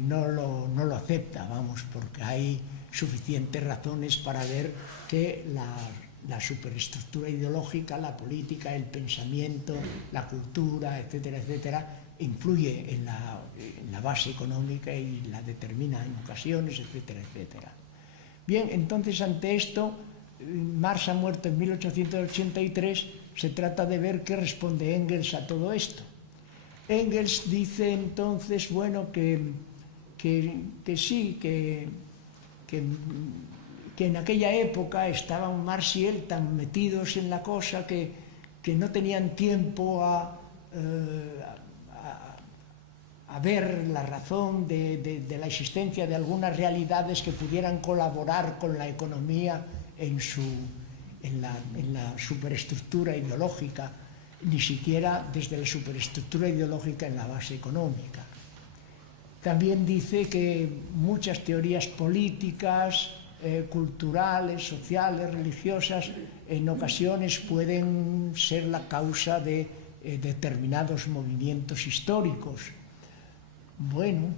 no lo acepta, vamos, porque hay suficientes razones para ver que la superestructura ideológica, la política, el pensamiento, la cultura, etcétera, etcétera, influye en la base económica y la determina en ocasiones, etcétera, etcétera. Bien, entonces ante esto, Marx ha muerto en 1883, se trata de ver qué responde Engels a todo esto. Engels dice entonces, bueno, que sí, que en aquella época estaban Marx y él tan metidos en la cosa que no tenían tiempo a ver la razón de la existencia de algunas realidades que pudieran colaborar con la economía en la superestructura ideológica, ni siquiera desde la superestructura ideológica en la base económica. También dice que muchas teorías políticas, culturales, sociales, religiosas, en ocasiones pueden ser la causa de determinados movimientos históricos. Bueno,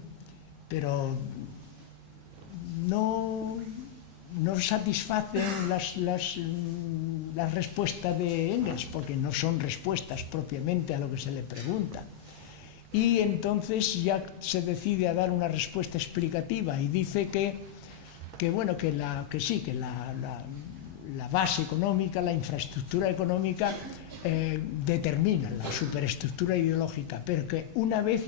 pero no satisfacen las respuestas de Engels, porque no son respuestas propiamente a lo que se le pregunta. Y entonces ya se decide a dar una respuesta explicativa y dice que la base económica, la infraestructura económica determina la superestructura ideológica, pero que una vez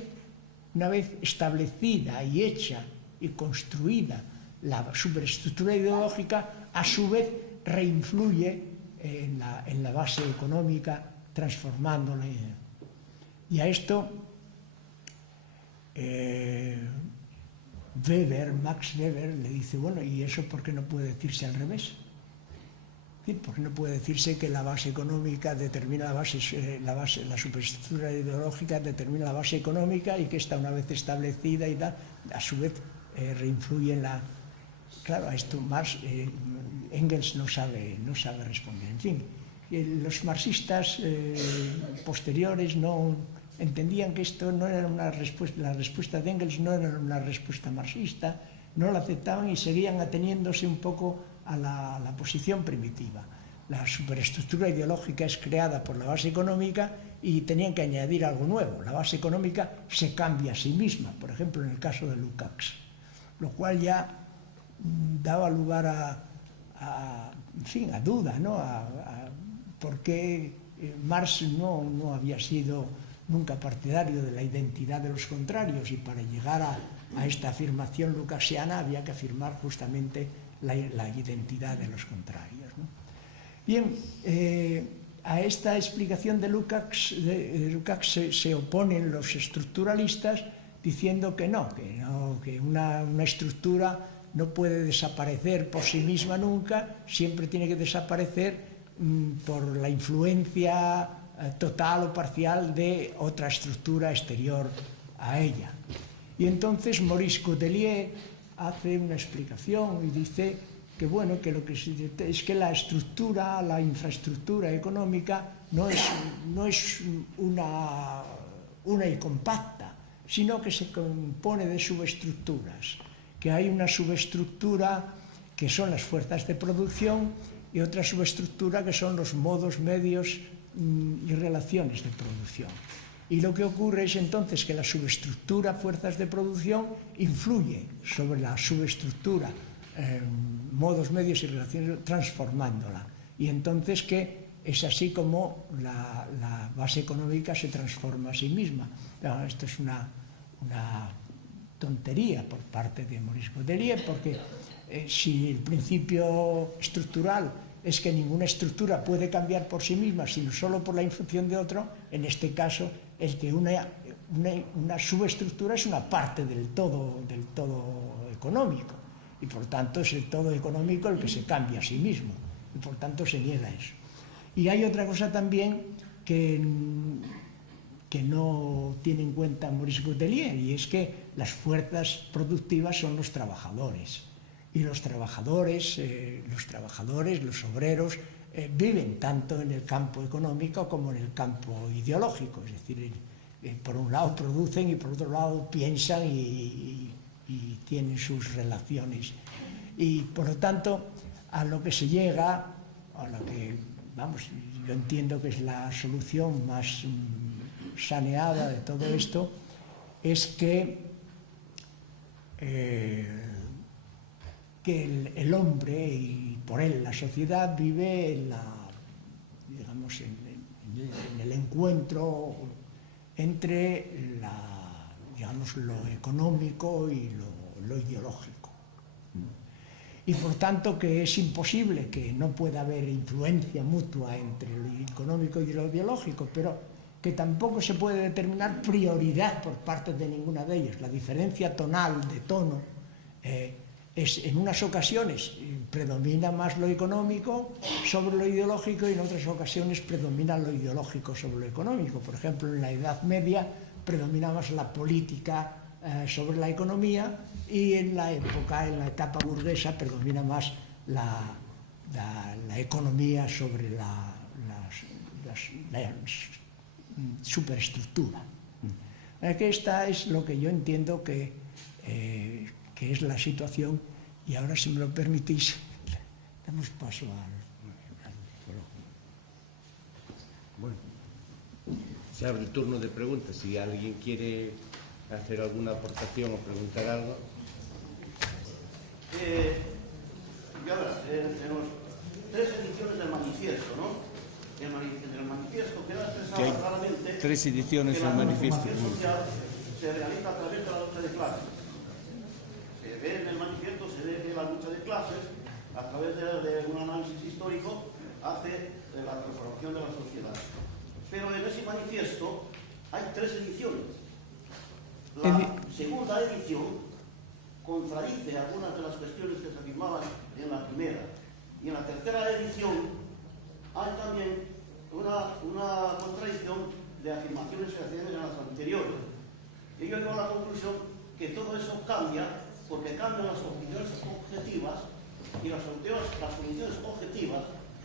establecida y hecha y construida la superestructura ideológica, a su vez reinfluye en la base económica, transformándola. Y a esto Max Weber le dice, bueno, ¿y eso por qué no puede decirse al revés? ¿Por qué no puede decirse que la base económica determina la superestructura ideológica determina la base económica y que esta, una vez establecida y tal, a su vez reinfluye en la... Claro, a esto Marx, Engels no sabe responder. En fin, los marxistas posteriores no entendían que esto no era una respuesta, la respuesta de Engels no era una respuesta marxista, no la aceptaban y seguían ateniéndose un poco a la posición primitiva. La superestructura ideológica es creada por la base económica y tenían que añadir algo nuevo. La base económica se cambia a sí misma, por ejemplo, en el caso de Lukács, lo cual ya daba lugar a duda, ¿no? Por qué Marx no había sido nunca partidario de la identidad de los contrarios, y para llegar a esta afirmación lukácsiana había que afirmar justamente la identidad de los contrarios, ¿no? Bien, a esta explicación de Lukács se oponen los estructuralistas diciendo que una estructura no puede desaparecer por sí misma nunca, siempre tiene que desaparecer por la influencia total o parcial de otra estructura exterior a ella. Y entonces Maurice Godelier hace una explicación y dice que bueno, que lo que es que la infraestructura económica no es una y compacta, sino que se compone de subestructuras, que hay una subestructura que son las fuerzas de producción y otra subestructura que son los modos, medios y relaciones de producción. Y lo que ocurre es entonces que la subestructura, fuerzas de producción, influye sobre la subestructura, modos, medios y relaciones, transformándola. Y entonces que es así como la base económica se transforma a sí misma. Claro, esto es una tontería por parte de Maurice Godelier, porque si el principio estructural es que ninguna estructura puede cambiar por sí misma, sino solo por la influencia de otro, en este caso, el que una subestructura es una parte del todo económico, y por tanto es el todo económico el que se cambia a sí mismo, y por tanto se niega eso. Y hay otra cosa también que no tiene en cuenta Maurice Godelier, y es que las fuerzas productivas son los trabajadores. Y los trabajadores, los obreros, viven tanto en el campo económico como en el campo ideológico. Es decir, por un lado producen y por otro lado piensan y tienen sus relaciones. Y por lo tanto, a lo que se llega, a lo que, yo entiendo que es la solución más saneada de todo esto, es que el hombre y por él la sociedad vive en el encuentro entre lo económico y lo ideológico. Y por tanto que es imposible que no pueda haber influencia mutua entre lo económico y lo ideológico, pero que tampoco se puede determinar prioridad por parte de ninguna de ellas. La diferencia tonal, de tono, en unas ocasiones predomina más lo económico sobre lo ideológico y en otras ocasiones predomina lo ideológico sobre lo económico. Por ejemplo, en la Edad Media predomina más la política sobre la economía, y en la etapa burguesa predomina más la economía sobre la superestructura. Que esta es lo que yo entiendo que es la situación, y ahora, si me lo permitís, damos paso al Bueno, se abre el turno de preguntas. Si alguien quiere hacer alguna aportación o preguntar algo. Tenemos 3 ediciones del manifiesto, ¿no? En el manifiesto queda expresado claramente 3 ediciones del manifiesto. Que la transformación social se realiza a través de la lucha de clases. Se ve en el manifiesto, se ve que la lucha de clases, a través de un análisis histórico, hace la transformación de la sociedad. Pero en ese manifiesto hay 3 ediciones. La segunda edición contradice algunas de las cuestiones que se afirmaban en la primera. Y en la tercera edición hay también una contradicción de afirmaciones que hacían en las anteriores. Y yo llego a la conclusión que todo eso cambia porque cambian las condiciones objetivas, y las condiciones objetivas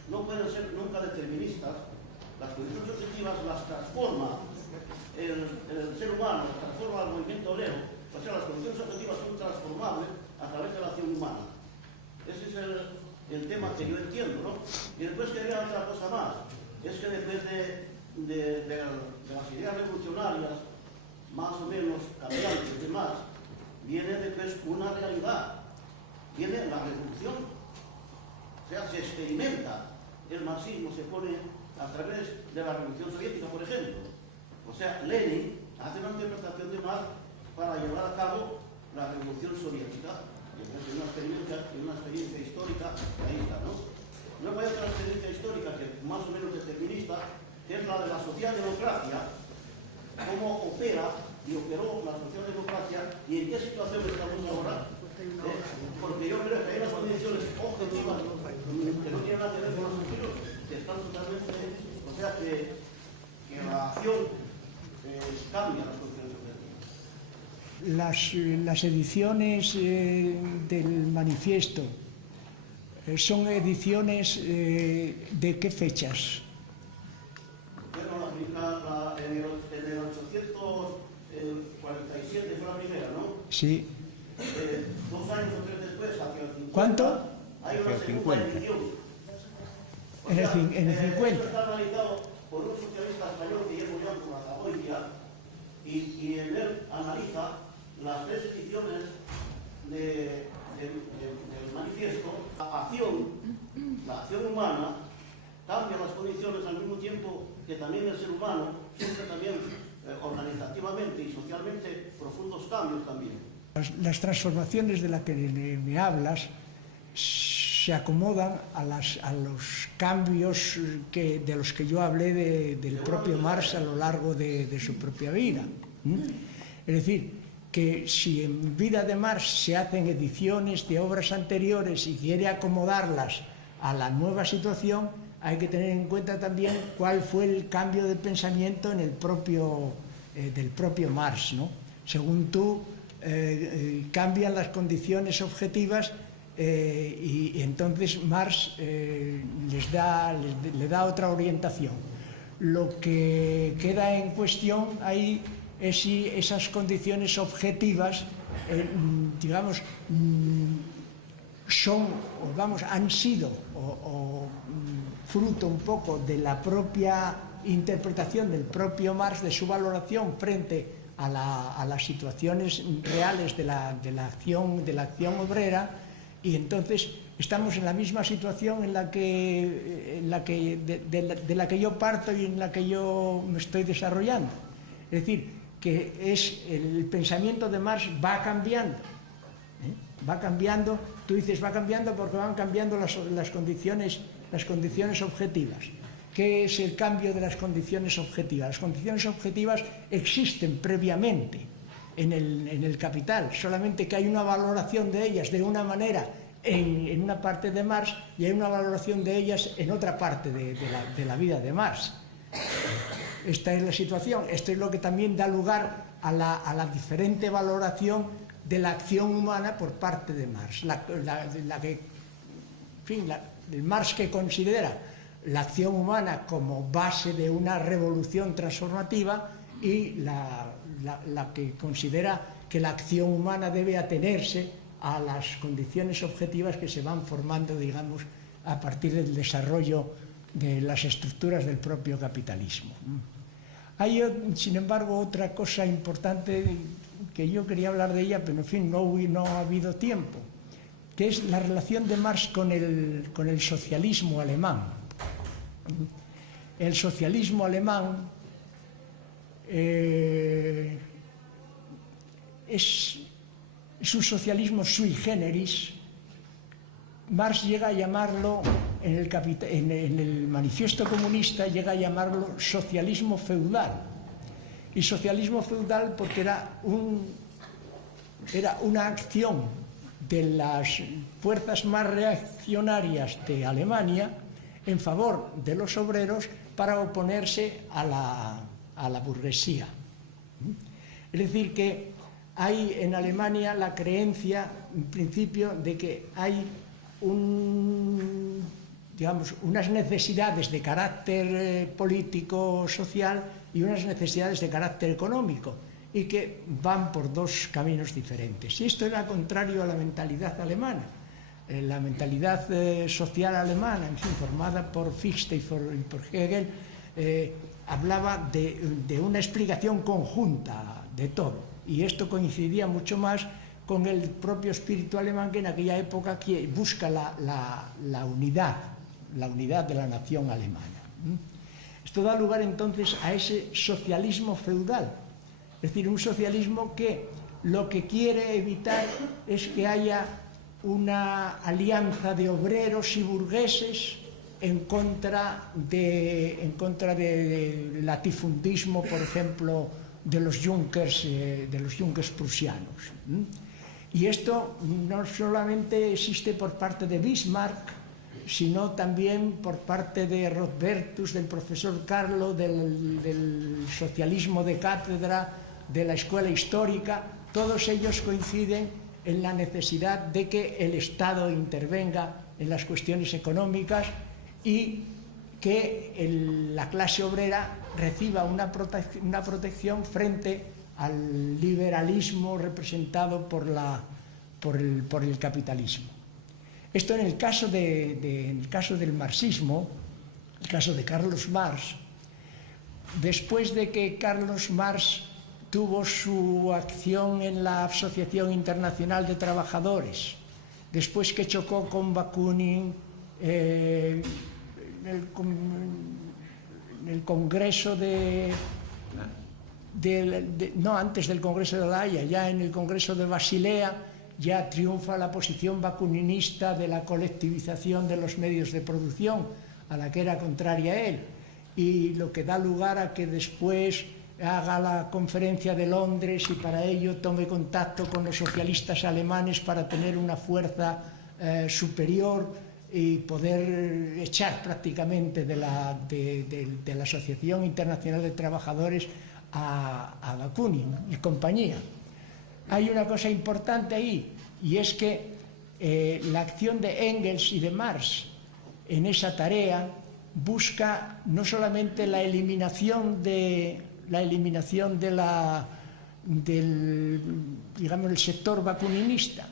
no pueden ser nunca deterministas. Las condiciones objetivas las transforma el ser humano, las transforma el movimiento obrero. O sea, las condiciones objetivas son transformables a través de la acción humana. Ese es el tema que yo entiendo, ¿no? Y después quería otra cosa más. Es que después de las ideas revolucionarias, más o menos cambiantes y demás, viene después una realidad. Viene la revolución. O sea, se experimenta. El marxismo se pone a través de la revolución soviética, por ejemplo. O sea, Lenin hace una interpretación de Marx para llevar a cabo la revolución soviética. Es una experiencia histórica, ahí está, ¿no? Luego hay otra experiencia histórica que más o menos determinista, que es la de la socialdemocracia, cómo opera y operó la socialdemocracia y en qué situación estamos ahora. Porque yo creo que hay unas condiciones objetivas que no tienen nada que ver con los sentidos, que están totalmente, o sea que la acción cambia las condiciones objetivas. Las ediciones del manifiesto son ediciones ¿de qué fechas? Bueno, en el 847 fue la primera, ¿no? Sí. 2 años o 3 después, hacia el 50. ¿Cuánto? Hay una segunda edición. En el 50. Eso está realizado por un socialista español, Guillermo Blanco Mazagoitia, y en él analiza las 3 ediciones del manifiesto. La acción humana cambia las condiciones al mismo tiempo que también el ser humano sufre también organizativamente y socialmente profundos cambios también. Las transformaciones de las que me hablas se acomodan a los cambios de los que yo hablé del propio Marx a lo largo de su propia vida. Es decir, que si en vida de Marx se hacen ediciones de obras anteriores y quiere acomodarlas a la nueva situación, hay que tener en cuenta también cuál fue el cambio de pensamiento en del propio Marx, ¿no? Según tú, cambian las condiciones objetivas y entonces Marx le da otra orientación. Lo que queda en cuestión ahí es si esas condiciones objetivas, digamos, han sido fruto un poco de la propia interpretación del propio Marx, de su valoración frente a las situaciones reales de la acción obrera, y entonces estamos en la misma situación de la que yo parto y en la que yo me estoy desarrollando. Es decir, que el pensamiento de Marx va cambiando. Va cambiando, tú dices va cambiando porque van cambiando las condiciones objetivas. ¿Qué es el cambio de las condiciones objetivas? Las condiciones objetivas existen previamente en el capital, solamente que hay una valoración de ellas de una manera en una parte de Marx y hay una valoración de ellas en otra parte de la vida de Marx. Esta es la situación, esto es lo que también da lugar a la diferente valoración de la acción humana por parte de Marx, la que fin, el Marx que considera la acción humana como base de una revolución transformativa y la que considera que la acción humana debe atenerse a las condiciones objetivas que se van formando, digamos, a partir del desarrollo de las estructuras del propio capitalismo. Hay, sin embargo, otra cosa importante que yo quería hablar de ella, pero en fin, no ha habido tiempo, que es la relación de Marx con el socialismo alemán. El socialismo alemán es un socialismo sui generis. Marx llega a llamarlo, en el manifiesto comunista, llega a llamarlo socialismo feudal. Y socialismo feudal porque era una acción de las fuerzas más reaccionarias de Alemania en favor de los obreros para oponerse a la burguesía. Es decir, que hay en Alemania la creencia, en principio, de que hay unas necesidades de carácter político, social y unas necesidades de carácter económico, y que van por dos caminos diferentes. Y esto era contrario a la mentalidad alemana. La mentalidad social alemana, en fin, formada por Fichte y por Hegel, hablaba de una explicación conjunta de todo. Y esto coincidía mucho más con el propio espíritu alemán, que en aquella época busca la unidad de la nación alemana. Esto da lugar entonces a ese socialismo feudal, es decir, un socialismo que lo que quiere evitar es que haya una alianza de obreros y burgueses en contra del latifundismo, por ejemplo, de los Junkers prusianos. Y esto no solamente existe por parte de Bismarck, sino también por parte de Rothbertus, del profesor Carlo, del socialismo de cátedra, de la escuela histórica. Todos ellos coinciden en la necesidad de que el Estado intervenga en las cuestiones económicas y que la clase obrera reciba una protección frente al liberalismo representado por el capitalismo. Esto en el caso del marxismo, el caso de Carlos Marx. Después de que Carlos Marx tuvo su acción en la Asociación Internacional de Trabajadores, después que chocó con Bakunin en el Congreso no antes del Congreso de La Haya, ya en el Congreso de Basilea, ya triunfa la posición bakuninista de la colectivización de los medios de producción, a la que era contraria él, y lo que da lugar a que después haga la conferencia de Londres y para ello tome contacto con los socialistas alemanes para tener una fuerza superior y poder echar prácticamente de la Asociación Internacional de Trabajadores a Bakunin y compañía. Hay una cosa importante ahí, y es que la acción de Engels y de Marx en esa tarea busca no solamente la eliminación del sector bakuninista,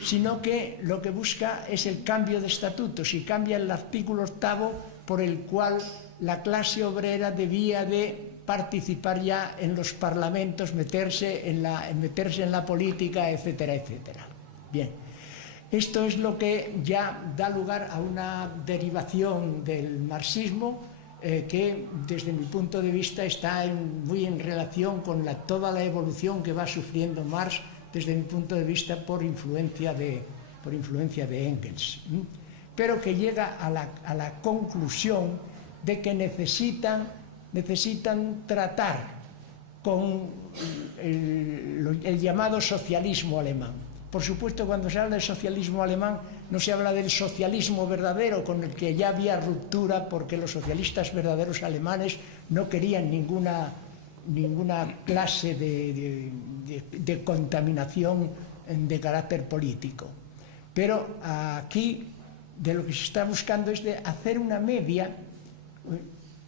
sino que lo que busca es el cambio de estatutos, y cambia el artículo 8º por el cual la clase obrera debía de participar ya en los parlamentos, meterse en la política, etcétera, etcétera. Bien, esto es lo que ya da lugar a una derivación del marxismo que desde mi punto de vista está muy en relación con toda la evolución que va sufriendo Marx desde mi punto de vista por influencia de Engels, pero que llega a la conclusión de que necesitan tratar con el llamado socialismo alemán. Por supuesto, cuando se habla del socialismo alemán no se habla del socialismo verdadero, con el que ya había ruptura porque los socialistas verdaderos alemanes no querían ninguna clase de contaminación de carácter político. Pero aquí de lo que se está buscando es de hacer una media.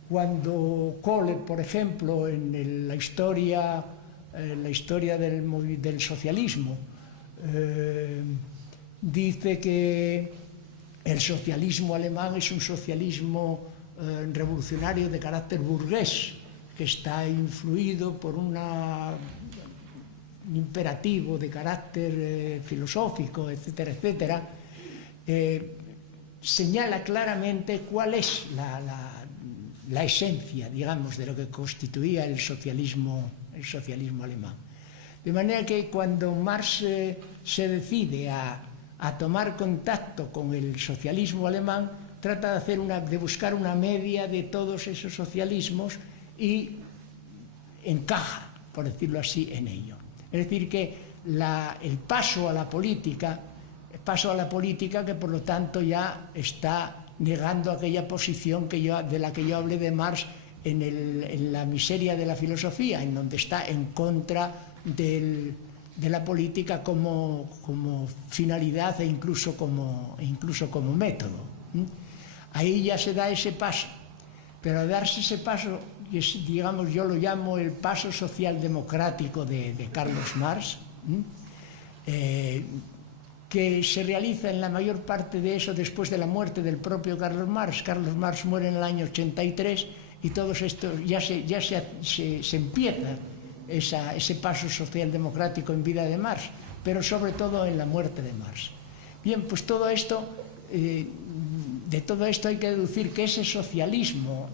Cuando Kohler, por ejemplo, en la historia del socialismo, dice que el socialismo alemán es un socialismo revolucionario de carácter burgués, que está influido por un imperativo de carácter filosófico, etcétera, etcétera, señala claramente cuál es la esencia, digamos, de lo que constituía el socialismo alemán. De manera que cuando Marx se decide a tomar contacto con el socialismo alemán, trata de buscar una media de todos esos socialismos y encaja, por decirlo así, en ello. Es decir, que el paso a la política que por lo tanto ya está negando aquella posición de la que yo hablé de Marx en la miseria de la filosofía, en donde está en contra de la política como finalidad e incluso como método. Ahí ya se da ese paso, pero al darse ese paso, digamos, yo lo llamo el paso socialdemocrático de Carlos Marx, que se realiza en la mayor parte de eso después de la muerte del propio Carlos Marx. Carlos Marx muere en el año 83 y todo esto ya se empieza ese paso socialdemocrático en vida de Marx, pero sobre todo en la muerte de Marx. Bien, pues todo esto, de todo esto hay que deducir que ese socialismo,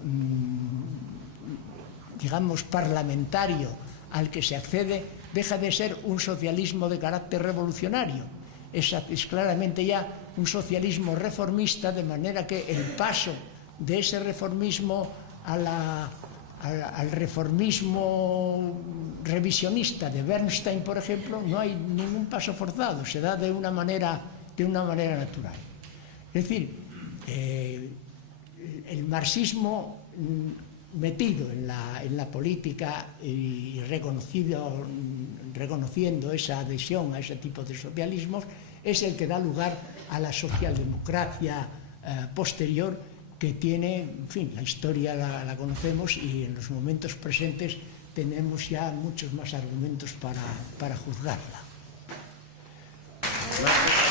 digamos, parlamentario al que se accede, deja de ser un socialismo de carácter revolucionario. Es claramente ya un socialismo reformista, de manera que el paso de ese reformismo al reformismo revisionista de Bernstein, por ejemplo, no hay ningún paso forzado, se da de una manera natural. Es decir, el marxismo metido en la política y reconociendo esa adhesión a ese tipo de socialismos es el que da lugar a la socialdemocracia posterior, que tiene, en fin, la historia la conocemos y en los momentos presentes tenemos ya muchos más argumentos para juzgarla. Gracias.